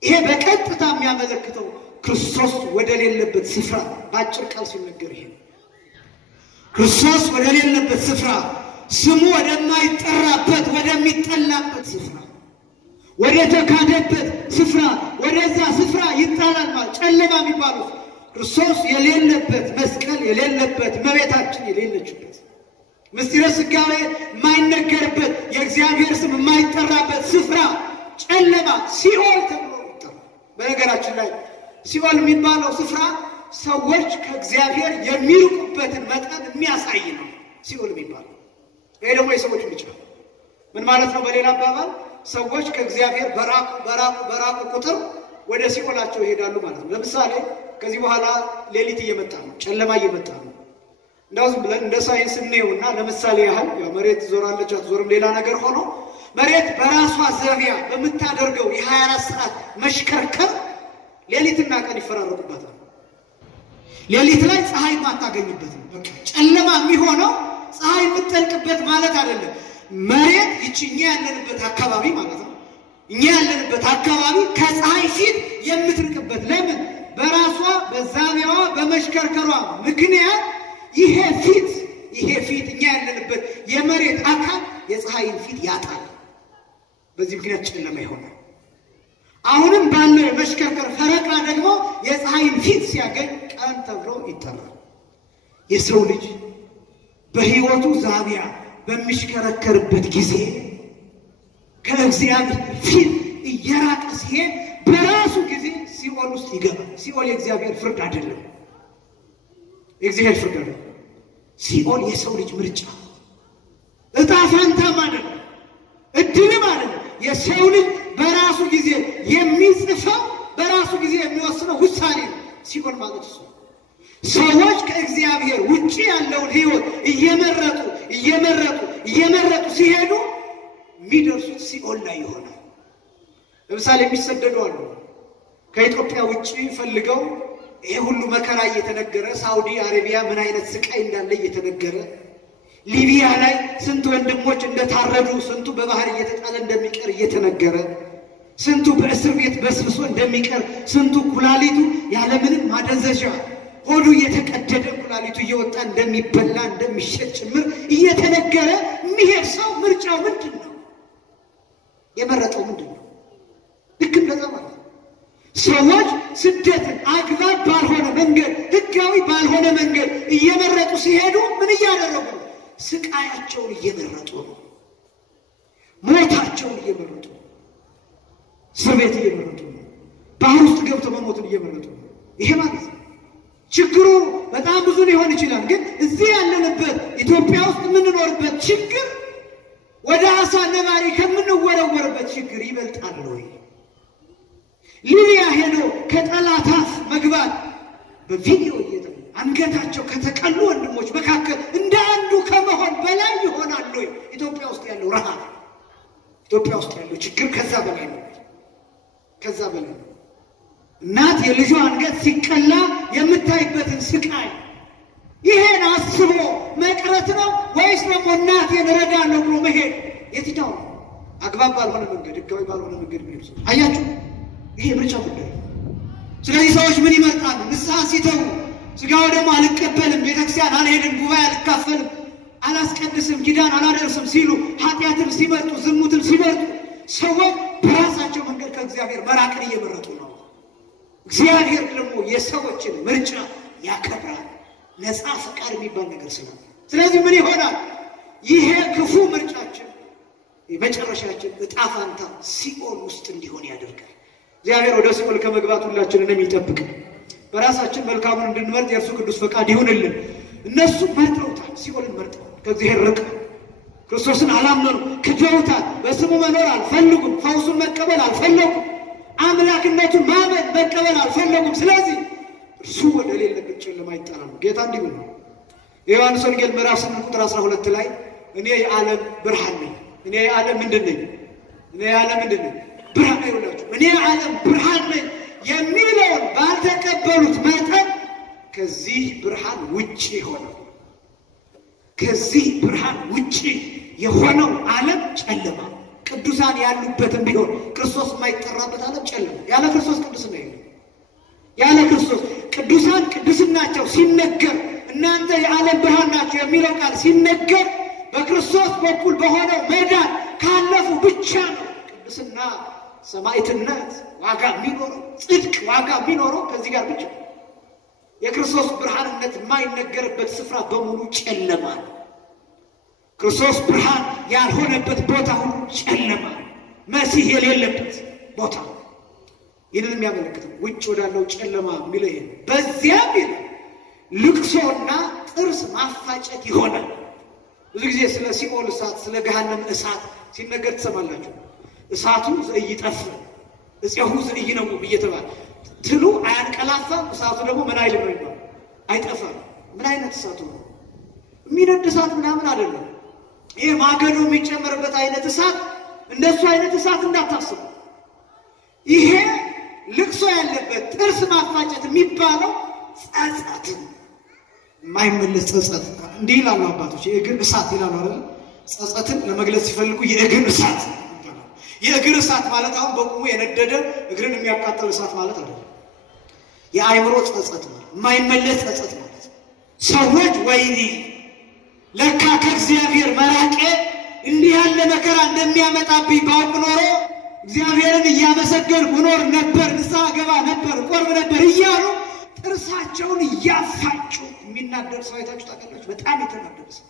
ይሄ በቀጥታ የሚያመለክተው ክርስቶስ ወደሌለበት ስፍራ ባጭር ቃል ሲነገር ይሄ ክርስቶስ ወደሌለበት ስፍራ ስሙ ወደማይጠራበት ወደሚጠላበት ስፍራ ወደ ተካደበት ስፍራ ወደዛ ስፍራ ይጣላል። ማለት ጨለማ የሚባሉት ክርስቶስ የሌለበት መስቀል የሌለበት እመቤታችን የሌለችበት ምስጢረ ሥጋዌ የማይነገርበት የእግዚአብሔር ስም የማይጠራበት ስፍራ ጨለማ ሲኦል ተብሎ ይጠራል። በነገራችን ላይ ሲኦል የሚባለው ስፍራ ሰዎች ከእግዚአብሔር የሚርቁበትን መጠን የሚያሳይ ነው ሲኦል የሚባለው። ይሄ ደግሞ የሰዎች ብቻ ምን ማለት ነው? በሌላ አባባል ሰዎች ከእግዚአብሔር በራቁ ቁጥር ወደ ሲኦላቸው ይሄዳሉ ማለት ነው። ለምሳሌ ከዚህ በኋላ ሌሊት እየመጣ ነው፣ ጨለማ እየመጣ ነው። እንዳው ዝም ብለን እንደ ሳይንስ እንየውና ለምሳሌ ያህል ያው መሬት ዞራለች አትዞርም ሌላ ነገር ሆኖ መሬት በራሷ ዘቢያ በምታደርገው የ24 ሰዓት መሽከርከር ሌሊትና ቀን ይፈራረቁበታል። ሌሊት ላይ ፀሐይ ማታገኝበት ነው። በቃ ጨለማ የሚሆነው ፀሐይ የምትጠልቅበት ማለት አይደለም። መሬት እኛ ያለንበት አካባቢ ማለት ነው። እኛ ያለንበት አካባቢ ከፀሐይ ፊት የምትርቅበት ለምን? በራሷ በዛቢያዋ በመሽከርከሯ ምክንያት ይሄ ፊት እኛ ያለንበት የመሬት አካል የፀሐይን ፊት ያጣል። በዚህ ምክንያት ጨለማ ይሆናል። አሁንም ባለው የመሽከርከር ፈረቃ ደግሞ የፀሐይን ፊት ሲያገኝ ቀን ተብሎ ይጠራል። የሰው ልጅ በሕይወቱ ዛቢያ በሚሽከረከርበት ጊዜ ከእግዚአብሔር ፊት እየራቀ ሲሄድ በራሱ ጊዜ ሲኦል ውስጥ ይገባል። ሲኦል የእግዚአብሔር ፍርድ አይደለም፣ የእግዚአብሔር ፍርድ አይደለም። ሲኦል የሰው ልጅ ምርጫ እጣ ፈንታ ማለት ነው፣ እድል ማለት ነው። የሰው ልጅ በራሱ ጊዜ የሚጽፈው በራሱ ጊዜ የሚወስነው ውሳኔ ነው። ሲኦል ማለት እሱ ሰዎች ከእግዚአብሔር ውጪ ያለውን ሕይወት እየመረጡ ሲሄዱ የሚደርሱት ሲኦል ላይ ይሆናል። ለምሳሌ የሚሰደዱ አሉ ከኢትዮጵያ ውጪ ፈልገው ይሄ ሁሉ መከራ እየተነገረ ሳውዲ አረቢያ ምን አይነት ስቃይ እንዳለ እየተነገረ ሊቢያ ላይ ስንት ወንድሞች እንደታረዱ ስንቱ በባህር እየተጣለ እንደሚቀር እየተነገረ ስንቱ በእስር ቤት በስብሶ እንደሚቀር ስንቱ ኩላሊቱ ያለ ምንም ማደንዘዣ ሆዱ እየተቀደደ ኩላሊቱ እየወጣ እንደሚበላ እንደሚሸጥ ጭምር እየተነገረ የሚሄድ ሰው ምርጫው ምንድነው? የመረጠው ምንድነው? ልክ እንደዛ ማለት ሰዎች ስደትን አግባብ ባልሆነ መንገድ ህጋዊ ባልሆነ መንገድ እየመረጡ ሲሄዱ ምን እያደረጉ ነው? ስቃያቸውን እየመረጡ ነው። ሞታቸውን እየመረጡ ነው። እስር ቤት እየመረጡ ነው። ባህር ውስጥ ገብተው መሞትን እየመረጡ ነው። ይሄ ማለት ችግሩ በጣም ብዙ ሊሆን ይችላል። ግን እዚህ ያለንበት ኢትዮጵያ ውስጥ የምንኖርበት ችግር ወደ አሳ ነባሪ ከምንወረወርበት ችግር ይበልጣል ወይ? ሊቢያ ሄዶ ከጠላት አፍ መግባት በቪዲዮ እየተመለከቱ አንገታቸው ከተቀሉ ወንድሞች መካከል እንደ አንዱ ከመሆን በላይ ይሆናል ወይ? ኢትዮጵያ ውስጥ ያለው ረሃብ፣ ኢትዮጵያ ውስጥ ያለው ችግር ከዛ በላይ ነው። ከዛ በላይ ነው። እናት የልጇ አንገት ሲቀላ የምታይበትን ስቃይ ይሄን አስቦ መቅረት ነው ወይስ ደግሞ እናቴን እረዳለሁ ብሎ መሄድ? የትኛው ነው? አግባብ ባልሆነ መንገድ ህጋዊ ባልሆነ መንገድ ቢሆን አያችሁ፣ ይሄ ምርጫ ጉዳይ። ስለዚህ ሰዎች ምን ይመርጣሉ? ንስሐ ሲተው ስጋው ደግሞ አልቀበልም፣ ቤተክርስቲያን አልሄድም፣ ጉባኤ አልካፈልም፣ አላስቀድስም፣ ኪዳን አላደርስም ሲሉ ኃጢአትን ሲመርጡ ዝሙትን ሲመርጡ ሰዎች በራሳቸው መንገድ ከእግዚአብሔር መራቅን እየመረጡ ነው። እግዚአብሔር ደግሞ የሰዎችን ምርጫ ያከብራል። ነፃ ፈቃድ የሚባል ነገር ስላለ ስለዚህ ምን ይሆናል? ይሄ ክፉ ምርጫችን የመጨረሻችን ዕጣ ፈንታ ሲኦል ውስጥ እንዲሆን ያደርጋል። እግዚአብሔር ወደ ሲኦል ከመግባት ሁላችንንም ይጠብቅ። በራሳችን መልካሙን እንድንመርጥ የእርሱ ቅዱስ ፈቃድ ይሁንልን። እነሱ መርጠውታል፣ ሲኦልን መርጠዋል። ከእግዚአብሔር ርቀው ክርስቶስን አላመኑ፣ ክደውታል። በስሙ መኖር አልፈለጉም፣ ፈውሱን መቀበል አልፈለጉም፣ አምላክነቱን ማመን መቀበል አልፈለጉም። ስለዚህ እርሱ ወደ ሌለበት ጨለማ ይጣላሉ። ጌታ እንዲህ ብሎ የዮሐንስ ወንጌል ምዕራፍ 8 ቁጥር 12 ላይ እኔ የዓለም ብርሃን ነኝ። እኔ የዓለም ምንድን ነኝ? እኔ የዓለም ምንድን ነኝ? ብርሃን አይውላችሁ። እኔ የዓለም ብርሃን ነኝ የሚለውን ባልተቀበሉት መጠን ከዚህ ብርሃን ውጪ ሆነው ከዚህ ብርሃን ውጪ የሆነው ዓለም ጨለማ፣ ቅዱሳን ያሉበትም ቢሆን ክርስቶስ የማይጠራበት ዓለም ጨለማ። ያለ ክርስቶስ ቅዱስና የለም። ያለ ክርስቶስ ቅዱሳን ቅዱስናቸው ሲነገር እናንተ የዓለም ብርሃን ናቸው የሚለው ቃል ሲነገር በክርስቶስ በኩል በሆነው መዳን ካለፉ ብቻ ነው ቅዱስና ሰማዕትነት ዋጋ የሚኖረው፣ ጽድቅ ዋጋ የሚኖረው ከዚህ ጋር ብቻ። የክርስቶስ ብርሃንነት የማይነገርበት ስፍራ በሙሉ ጨለማ ነው። ክርስቶስ ብርሃን ያልሆነበት ቦታ ሁሉ ጨለማ፣ መሲህ የሌለበት ቦታ። ይህንን የሚያመለክተው ውጭ ወዳለው ጨለማ የሚለው ይሄ። በዚያም ይላል ልቅሶና ጥርስ ማፋጨት ይሆናል። ብዙ ጊዜ ስለ ሲኦል እሳት፣ ስለ ገሃነም እሳት ሲነገር ትሰማላችሁ። እሳቱ ዘይጠፍ እጽሁ ዘይነሙ እየተባለ ትሉ አያንቀላፋም፣ እሳቱ ደግሞ ምን አይልም ነው ይባላል፣ አይጠፋም። ምን አይነት እሳቱ ነው? የሚነድ እሳት ምናምን አይደለም። ይሄ ማገዶ የሚጨመርበት አይነት እሳት፣ እንደሱ አይነት እሳት እንዳታስቡ። ይሄ ልቅሶ ያለበት ጥርስ ማፋጨት የሚባለው ጸጸት፣ የማይመለስ ጸጸት። እንዲህ ይላሉ አባቶች፣ የእግር እሳት ይላሉ አይደል? ጸጸትን ለመግለጽ ሲፈልጉ የእግር እሳት ይባላል። የእግር እሳት ማለት አሁን በቁሙ የነደደ እግርን የሚያቃጥል እሳት ማለት አይደለም። የአእምሮ ጸጸት ማለት የማይመለስ ጸጸት ማለት። ሰዎች ወይኔ ለካ ከእግዚአብሔር መራቄ እንዲህ ያለ መከራ እንደሚያመጣብኝ ባውቅ ኖሮ እግዚአብሔርን እያመሰገንኩ እኖር ነበር፣ ንስሐ ገባ ነበር፣ ቆርብ ነበር እያሉ ጥርሳቸውን እያፋጩ የሚናደር ሰው አይታችሁ ታውቃላችሁ? በጣም የተናደደ ሰው፣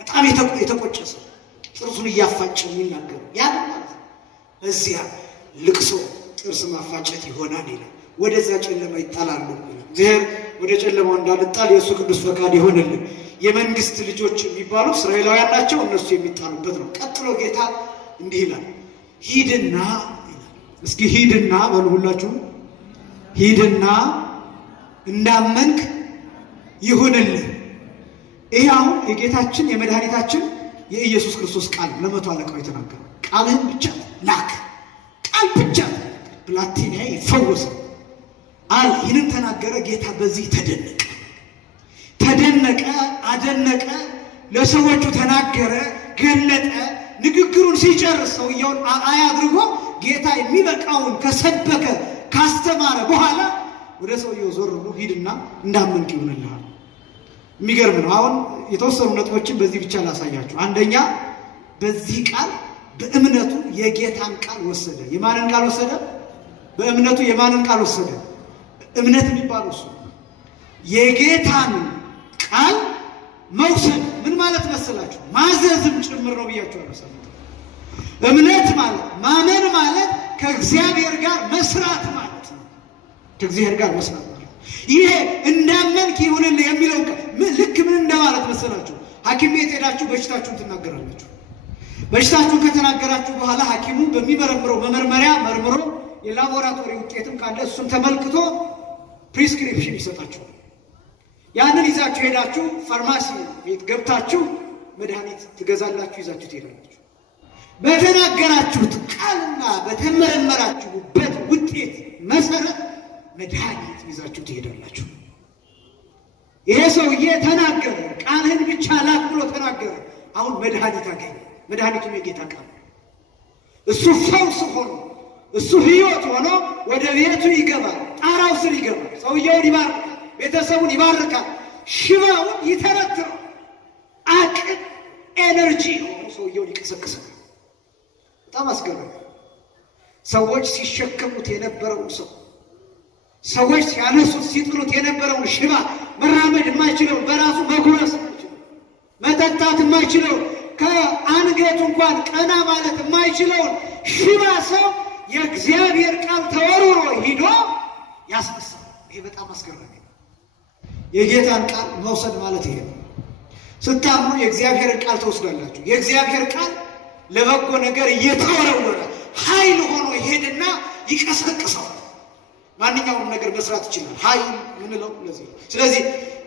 በጣም የተቆጨ ሰው ጥርሱን እያፋጨ የሚናገሩ ያ ማለት ነው። እዚያ ልቅሶ ጥርስ ማፋጨት ይሆናል ይላል። ወደዛ ጨለማ ይጣላሉ። እግዚአብሔር ወደ ጨለማው እንዳንጣል የእሱ ቅዱስ ፈቃድ ይሆንልን። የመንግስት ልጆች የሚባሉት እስራኤላውያን ናቸው፣ እነሱ የሚጣሉበት ነው። ቀጥሎ ጌታ እንዲህ ይላል፣ ሂድና ይላል። እስኪ ሂድና በሉ ሁላችሁ፣ ሂድና እንዳመንክ ይሁንልህ። ይሄ አሁን የጌታችን የመድኃኒታችን የኢየሱስ ክርስቶስ ቃል ለመቶ አለቃው የተናገረው ቃልህን ብቻ ላክ፣ ቃል ብቻ ብላቴናዬ ይፈወሳል አለ። ይህንን ተናገረ። ጌታ በዚህ ተደነቀ፣ አደነቀ፣ ለሰዎቹ ተናገረ፣ ገለጠ። ንግግሩን ሲጨርስ ሰውየውን አርአያ አድርጎ ጌታ የሚበቃውን ከሰበከ ካስተማረ በኋላ ወደ ሰውየው ዞር ብሎ ሂድና እንዳመንክ ይሁንልህ። የሚገርም ነው። አሁን የተወሰኑ ነጥቦችን በዚህ ብቻ ላሳያችሁ። አንደኛ በዚህ ቃል በእምነቱ የጌታን ቃል ወሰደ። የማንን ቃል ወሰደ? በእምነቱ የማንን ቃል ወሰደ? እምነት የሚባለው እሱ የጌታን ቃል መውሰድ ምን ማለት መሰላችሁ? ማዘዝም ጭምር ነው ብያችኋለሁ። እምነት ማለት ማመን ማለት ከእግዚአብሔር ጋር መስራት ማለት ነው። ከእግዚአብሔር ጋር መስራት ማለት ይሄ እንዳመንክ ይሁንልህ የሚለው ልክ ምን እንደማለት መሰላችሁ? ሐኪም ቤት ሄዳችሁ በሽታችሁን ትናገራላችሁ። በሽታችሁን ከተናገራችሁ በኋላ ሐኪሙ በሚመረምረው መመርመሪያ መርምሮ የላቦራቶሪ ውጤትም ካለ እሱን ተመልክቶ ፕሪስክሪፕሽን ይሰጣችኋል። ያንን ይዛችሁ ሄዳችሁ ፋርማሲ ቤት ገብታችሁ መድኃኒት ትገዛላችሁ፣ ይዛችሁ ትሄዳላችሁ። በተናገራችሁት ቃልና በተመረመራችሁበት ውጤት መሰረት መድኃኒት ይዛችሁ ትሄዳላችሁ። ይሄ ሰውዬ ተናገረ፣ ቃልህን ብቻ ላክ ብሎ ተናገረ። አሁን መድኃኒት አገኘ። መድኃኒቱም የጌታ ቃል እሱ ፈውስ ሆኖ እሱ ሕይወት ሆኖ ወደ ቤቱ ይገባል። ጣራው ስር ይገባል። ሰውየውን ይባርካል፣ ቤተሰቡን ይባርካል፣ ሽባውን ይተረትራል። አቅም ኤነርጂ ሆኖ ሰውየውን ይቀሰቅሳል። በጣም አስገራሚ። ሰዎች ሲሸከሙት የነበረውን ሰው፣ ሰዎች ሲያነሱት ሲጥሉት የነበረውን ሽባ፣ መራመድ የማይችለው በራሱ መጉረስ የማይችለው መጠጣት የማይችለው ከአንገቱ እንኳን ቀና ማለት የማይችለውን ሽባ ሰው የእግዚአብሔር ቃል ተወርውሮ ሂዶ ያስነሳል። ይሄ በጣም አስገራሚ ነው። የጌታን ቃል መውሰድ ማለት ይሄ ነው። ስታምኑ የእግዚአብሔርን ቃል ተወስዳላችሁ። የእግዚአብሔር ቃል ለበጎ ነገር እየተወረወረ ኃይል ሆኖ ይሄድና ይቀሰቅሰዋል። ማንኛውም ነገር መስራት ይችላል። ኃይል ምንለው ለዚህ። ስለዚህ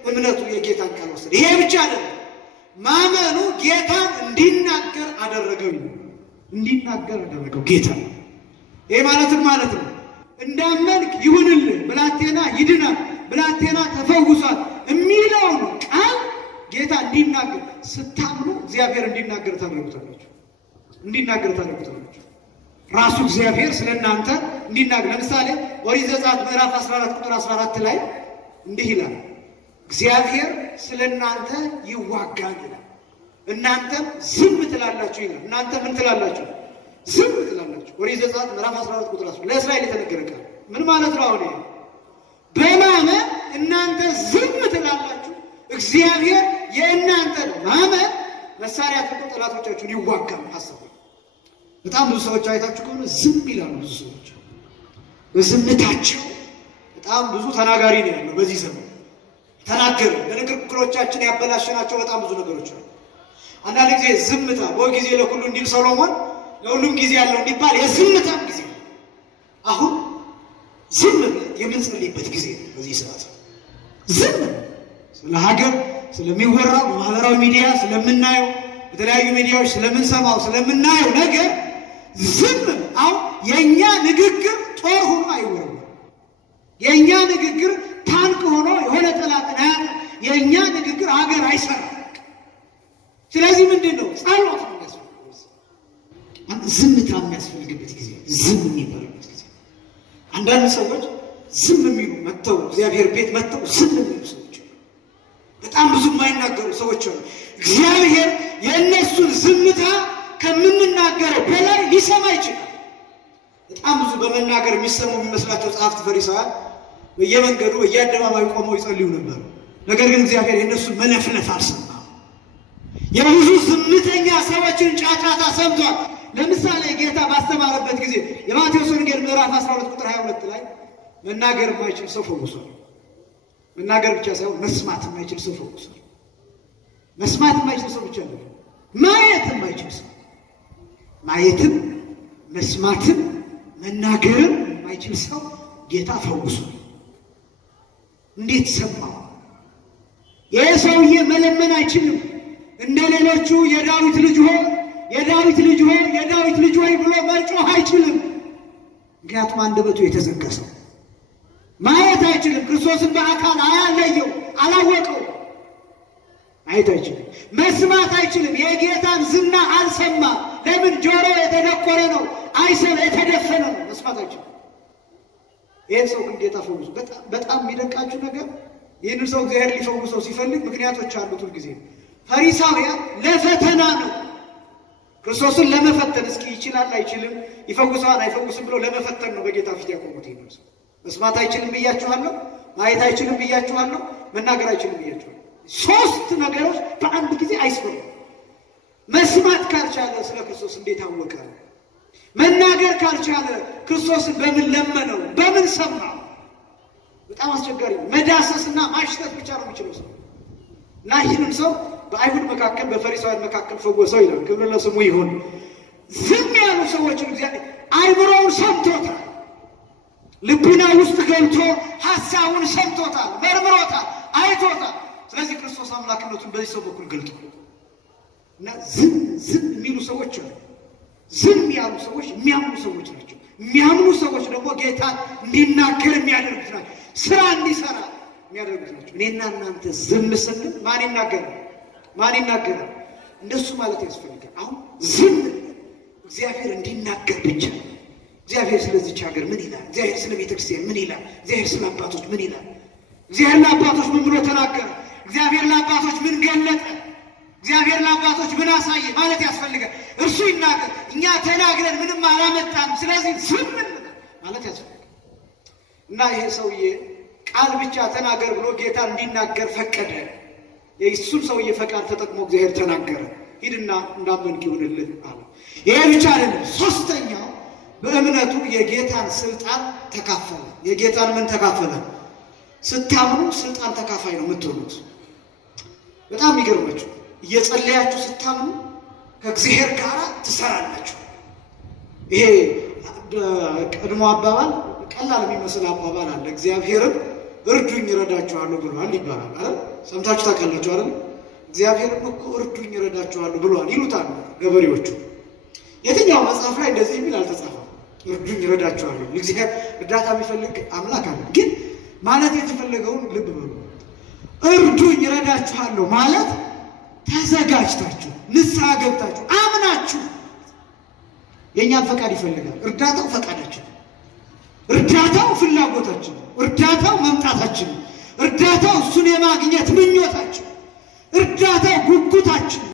እምነቱ የጌታን ቃል ወሰደ። ይሄ ብቻ አይደለም፣ ማመኑ ጌታን እንዲናገር አደረገው። እንዲናገር አደረገው ጌታ። ይሄ ማለት ነው እንዳመንክ ይሁንልህ፣ ብላቴና ይድናል፣ ብላቴና ተፈውሷል የሚለውን ቃል ጌታ እንዲናገር ስታምኑ እግዚአብሔር እንዲናገር ታደርጉታላችሁ። ራሱ እግዚአብሔር ስለናንተ እንዲናገር። ለምሳሌ ኦሪት ዘጸአት ምዕራፍ 14 ቁጥር 14 ላይ እንዲህ ይላል፣ እግዚአብሔር ስለናንተ ይዋጋል ይላል፣ እናንተም ዝም ትላላችሁ ይላል። እናንተ ምን ትላላችሁ? ዝም ትላላችሁ። ኦሪት ዘጸአት ምዕራፍ 14 ቁጥር 14 ለእስራኤል የተነገረ ቃል ምን ማለት ነው? አሁን በማመን እናንተ ዝም ትላላችሁ። እግዚአብሔር የእናንተን ማመን መሳሪያ አድርጎ ጠላቶቻችሁን ይዋጋል። ሐሳቡ በጣም ብዙ ሰዎች አይታችሁ ከሆነ ዝም ይላሉ። ብዙ ሰዎች በዝምታቸው በጣም ብዙ ተናጋሪ ነው ያለው በዚህ ዘመን። ተናገሩ በንግግሮቻችን ያበላሸናቸው በጣም ብዙ ነገሮች አሉ። አንዳንድ ጊዜ ዝምታ በጊዜ ለሁሉ እንዲል ሰሎሞን ለሁሉም ጊዜ ያለው እንዲባል የዝምታም ጊዜ አሁን ዝም የምንጸልይበት ጊዜ ነው። በዚህ ሰዓት ዝም ስለ ሀገር ስለሚወራው በማህበራዊ ሚዲያ ስለምናየው በተለያዩ ሚዲያዎች ስለምንሰማው ስለምናየው ነገር ዝም። አሁን የኛ ንግግር ጦር ሆኖ አይወራም። የኛ ንግግር ታንክ ሆኖ የሆነ ጠላትን አያት። የኛ ንግግር ሀገር አይሰራም። ስለዚህ ምንድነው ጸሎት ነው የሚያስፈልገው። ዝምታ የሚያስፈልግበት ጊዜ ዝም የሚባልበት ጊዜ። አንዳንድ ሰዎች ዝም የሚሉ መጥተው እግዚአብሔር ቤት መጥተው ዝም የሚሉ ሰዎች በጣም ብዙ የማይናገሩ ሰዎች አሉ። እግዚአብሔር የእነሱን ዝምታ ከምንናገረው በላይ ሊሰማ ይችላል። በጣም ብዙ በመናገር የሚሰሙ የሚመስላቸው ጸሐፍት ፈሪሳውያን በየመንገዱ በየአደባባዩ ቆመው ይጸልዩ ነበር። ነገር ግን እግዚአብሔር የእነሱን መለፍለፍ አልሰማም። የብዙ ዝምተኛ ሰዎችን ጫጫታ ሰምቷል። ለምሳሌ ጌታ ባስተማረበት ጊዜ የማቴዎስ ወንጌል ምዕራፍ 12 ቁጥር 22 ላይ መናገር የማይችል ሰው ፈውሷል። መናገር ብቻ ሳይሆን መስማት የማይችል ሰው ፈውሷል። መስማት የማይችል ሰው ብቻ አይደለም፣ ማየት የማይችል ሰው፣ ማየትም መስማትም መናገርም የማይችል ሰው ጌታ ፈውሷል። እንዴት ሰማው? የሰውዬ መለመን አይችልም። እንደሌሎቹ የዳዊት ልጅ ሆይ የዳዊት ልጅ ሆይ የዳዊት ልጅ ሆይ ብሎ መጮህ አይችልም። ምክንያቱም አንደበቱ የተዘጋ ሰው ማየት አይችልም። ክርስቶስን በአካል አያለየው፣ አላወቀው፣ ማየት አይችልም። መስማት አይችልም። የጌታን ዝና አልሰማ። ለምን? ጆሮ የተደቆረ ነው፣ አይሰማ፣ የተደፈነ ነው። መስማት አይችልም። ይሄን ሰው ግን ጌታ ፈውሱ። በጣም የሚደንቃችሁ ነገር ይህንን ሰው እግዚአብሔር ሊፈውሰው ሲፈልግ ምክንያቶች አሉት ሁልጊዜ። ፈሪሳውያን ለፈተና ነው፣ ክርስቶስን ለመፈተን እስኪ ይችላል አይችልም፣ ይፈውሰዋል አይፈውስም ብለው ለመፈተን ነው በጌታ ፊት ያቆሙት። ይሄን ሰው መስማት አይችልም ብያችኋለሁ፣ ማየት አይችልም ብያችኋለሁ፣ መናገር አይችልም ብያችኋለሁ። ሶስት ነገሮች በአንድ ጊዜ አይስበሩ። መስማት ካልቻለ ስለ ክርስቶስ እንዴት አወቀ? መናገር ካልቻለ ክርስቶስን በምን ለመነው? በምን ሰማው? በጣም አስቸጋሪ ነው። መዳሰስና ማሽተት ብቻ ነው የሚችለው ሰው እና ይህንን ሰው በአይሁድ መካከል በፈሪሳውያን መካከል ፈወሰው ይላል። ክብር ለስሙ ይሁን። ዝም ያሉ ሰዎችን እግዚአብሔር አይምሮውን ሰምቶታል፣ ልቡና ውስጥ ገብቶ ሐሳቡን ሰምቶታል፣ መርምሮታል፣ አይቶታል። ስለዚህ ክርስቶስ አምላክነቱን በዚህ ሰው በኩል ገልጧል እና ዝም የሚሉ ሰዎች አሉ። ዝም ያሉ ሰዎች የሚያምኑ ሰዎች ናቸው። የሚያምኑ ሰዎች ደግሞ ጌታ እንዲናገር የሚያደርጉት ናቸው። ስራ እንዲሰራ የሚያደርጉት ናቸው። እኔና እናንተ ዝም ስንል ማን ይናገራል? ማን ይናገራል? እንደሱ ማለት ያስፈልጋል። አሁን ዝም እግዚአብሔር እንዲናገር ብቻ። እግዚአብሔር ስለዚች ሀገር ምን ይላል? እግዚአብሔር ስለ ቤተክርስቲያን ምን ይላል? እግዚአብሔር ስለ አባቶች ምን ይላል? እግዚአብሔር ለአባቶች ምን ብሎ ተናገረ? እግዚአብሔር ለአባቶች ምን ገለጠ? እግዚአብሔር ለአባቶች ምን አሳየ ማለት ያስፈልጋል። እርሱ ይናገር፣ እኛ ተናግረን ምንም አላመጣም፣ ስለዚህ ዝም ማለት ያስፈልጋል። እና ይሄ ሰውዬ ቃል ብቻ ተናገር ብሎ ጌታ እንዲናገር ፈቀደ። የእሱን ሰውዬ ፈቃድ ተጠቅሞ እግዚአብሔር ተናገረ። ሂድና እንዳመንክ ይሁንልህ አለ። ይሄ ብቻ አይደለም። ሶስተኛው በእምነቱ የጌታን ስልጣን ተካፈለ። የጌታን ምን ተካፈለ? ስታምኑ ስልጣን ተካፋይ ነው የምትሆኑት። በጣም ይገርማችሁ። እየጸለያችሁ ስታምኑ ከእግዚአብሔር ጋር ትሰራላችሁ። ይሄ ቀድሞ አባባል ቀላል የሚመስል አባባል አለ። እግዚአብሔርም እርዱኝ እረዳችኋለሁ ብሏል ይባላል አይደል? ሰምታችሁ ታውቃላችሁ አይደል? እግዚአብሔርም እኮ እርዱኝ እረዳችኋለሁ ብሏል ይሉታል ገበሬዎቹ። የትኛው መጽሐፍ ላይ እንደዚህ የሚል አልተጻፈም። እርዱኝ እረዳችኋለሁ። እግዚአብሔር እርዳታ የሚፈልግ አምላክ አለ። ግን ማለት የተፈለገውን ልብ በሉ። እርዱኝ እረዳችኋለሁ ማለት ተዘጋጅታችሁ ንስሐ ገብታችሁ አምናችሁ። የኛን ፈቃድ ይፈልጋል። እርዳታው ፈቃዳችን፣ እርዳታው ፍላጎታችን፣ እርዳታው መምጣታችን፣ እርዳታው እሱን የማግኘት ምኞታችን፣ እርዳታው ጉጉታችን